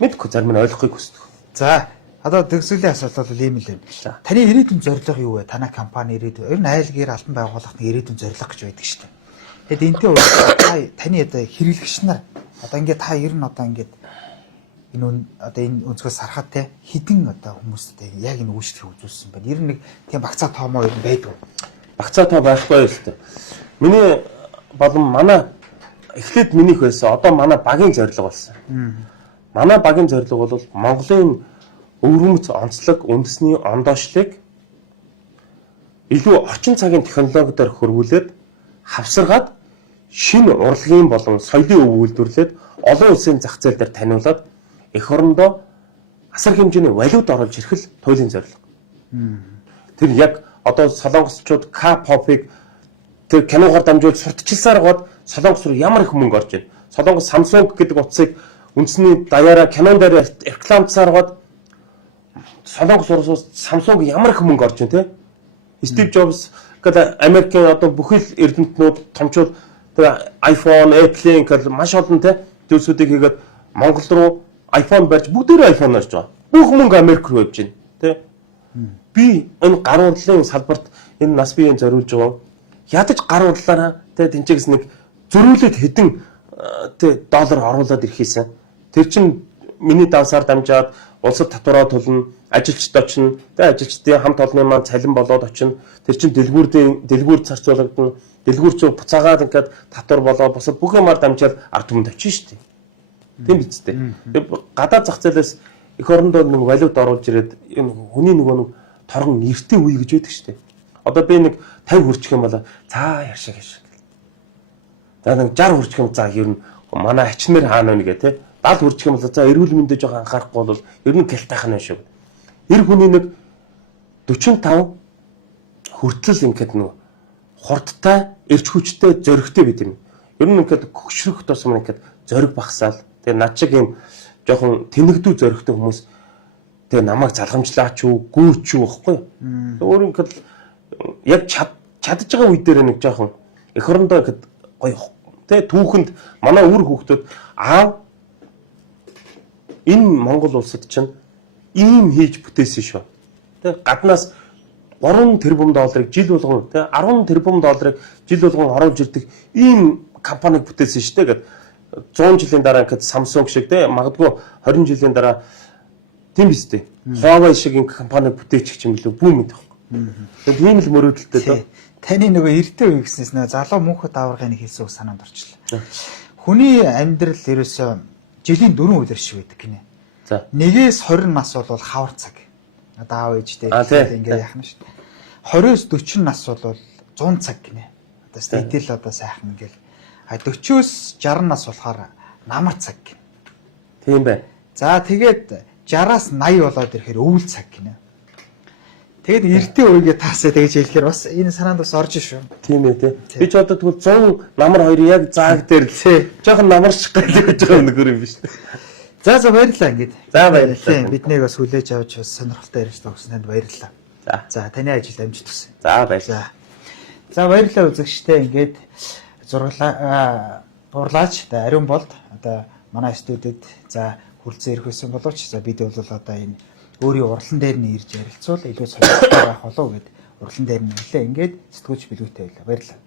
Мэдгүй зарим нь ойлгохыг хүсдэг. За одоо төгсгөлийн асуулт бол ийм л юм. Таны ирээдүйн зорилго юу вэ? Танай компани ирээдүй. Ер нь айлгэр албан байгууллагын ирээдүйн зорилго гэж байдаг шүү дээ. Тэгэд энтэй та таны одоо хэрэглэгч нар одоо ингээд та ер нь одоо ингээд энэ өнцгөөс харахад те хідэн одоо хүмүүстэй яг энэ үйлчлэл үзүүлсэн байна. Ер нь нэг тийм багцаа тоомоо ер нь байдаг. Багцаа тоо байхгүй л дээ. Миний болон манай эхлээд минийх байсан. Одоо манай багийн зорилго болсон. Манай багийн зорилго бол Монголын өвөрмөц онцлог үндэсний ондоошлыг илүү орчин цагийн технологиудаар хөрвүүлээд хавсаргаад шинэ урлагийн болон соёлын өв үйлдвэрлээд олон улсын зах зээл дээр таниулаад эх орондоо асар хэмжээний валют оруулж ирэх л туйлын зорилго. Тэр яг одоо солонгосчууд K-pop-ыг тэр киногоор дамжуулж сурталчилсаар гоод солонгос руу ямар их мөнгө орж ийн. Солонгос Samsung гэдэг утсыг үндэсний даяараа кинон дээр рекламцаар гоод солонгос улсаас Samsung ямар их мөнгө орж ийн те. Steve Jobs гэдэг Америкийн одоо бүхэл эрдэмтнүүд томчууд тэр iPhone, Apple гэх маш олон те зүйлсүүдийг хийгээд Монгол руу iPhone барьж бүгдээрээ iPhone орж байгаа. Бүх мөнгө Америк руу явж байна те. Би энэ гар урлалын салбарт энэ нас биеийн зориулж байгаа. Ядаж гар урлалаараа те тэнцэгс нэг зөрүүлээд хэдэн те доллар оруулаад ирэхийсэн. Тэр чин миний давсаар дамжаад улсад татвараа тулна, ажилчид очно, те ажилчдын хамт олонны маань цалин болоод очно. Тэр чин дэлгүүр зарцуулагдана. Дэлгүүр цог буцаагаад ингээд татвар болоо босод бүх юмар дамжаад ард түмэнд очно шүү дээ. Тийм биз дээ. Гадаад зах зээлээс эх орондоо нэг валют оруулж ирээд энэ хүний нөгөө нэг торгон нэртэй үе гэж байдаг шүү дээ. Одоо би нэг 50 хүрчих юм бол цаа яшиг. За нэг 60 хүрчих юм за ер нь манай ачнэр хаана вэ гэ те 70 хүрчих юм бол за эрүүл мэндэ жоохон анхаарахгүй бол ер нь гялтайх нь шүү. Эр хүний нэг 45 хүртэл ингээд нэг хурдтай, эрч хүчтэй, зоригтой байд юм. Ер нь ингээд хөгшрөх тусам ингээд зориг багсаал. Тэгээ над шиг юм жоохон тэнэгдүү зоригтой хүмүүс тэгээ намайг залгамжлаач юу, гүйч юу гэхгүй. Өөр ингээд яг чадж байгаа үе дээр нэг жоохон эх орондоо ингээд гоё тэгээ түүхэнд манай үр хүүхдүүд аав энэ Монгол улсад чинь ийм хийж бүтээсэн шүү. Тэгээ гаднаас 3 тэрбум долларыг жил болгон тий 10 тэрбум долларыг жил болгон оруулж ирдэг ийм компаниг бүтээсэн шүү дээ гэд 100 жилийн дараа ингээд Samsung шиг тий магадгүй 20 жилийн дараа тийм биз дээ. Huawei шиг ийм компаниг бүтээчих юм билүү бүү мэд байхгүй. Тэгээд ийм л мөрөөдөлтэй тий. Таны нөгөө эртөө үе гэснээс нөгөө залуу мөнхөд аваргын хэлсэн үг санаанд орчлоо. Хүний амьдрал ерөөсөө жилийн 4 үеэр шиг байдаг гинэ. За. 1-ээс 20 нас бол хавар цаг. Одоо аав ээжтэй ингээд яах нь шүү дээ. 20-с 40 нас бол 100 цаг гинэ. Одоо стейтэл одоо сайхан ингээл. А 40-с 60 нас болохоор намар цаг гинэ. Тийм байна. За тэгээд 60-аас 80 болоод ирэхээр өвөл цаг гинэ. Тэгээд эртний үегээ таасаа тэгж хэлэхээр бас энэ санаанд бас орж шүү. Тийм ээ тий. Би ч одоо тэгвэл 100 намар хоёр яг зааг дээр л жоохон намарчих гэж байгаа нөхөр юм биш. За баярлалаа ингээд. За баярлалаа. Биднийг бас хүлээж авч бас сонирхолтой ярьж төгснөнд баярлалаа. За таны ажил амжилт хүсье. За баярлалаа. За баярлалаа үзэгчтэй ингээд зурлаач ариун болд одоо манай студид за хүрэлцэн ирэх байсан боловч за бид бол одоо энэ өөрийн урлан дээр нь ирж ярилцвал илүү сонирхолтой байх болов уу гэд урлан дээр нь нэлээ ингээд сэтгүүлч билүүтэй байлаа. Баярлалаа.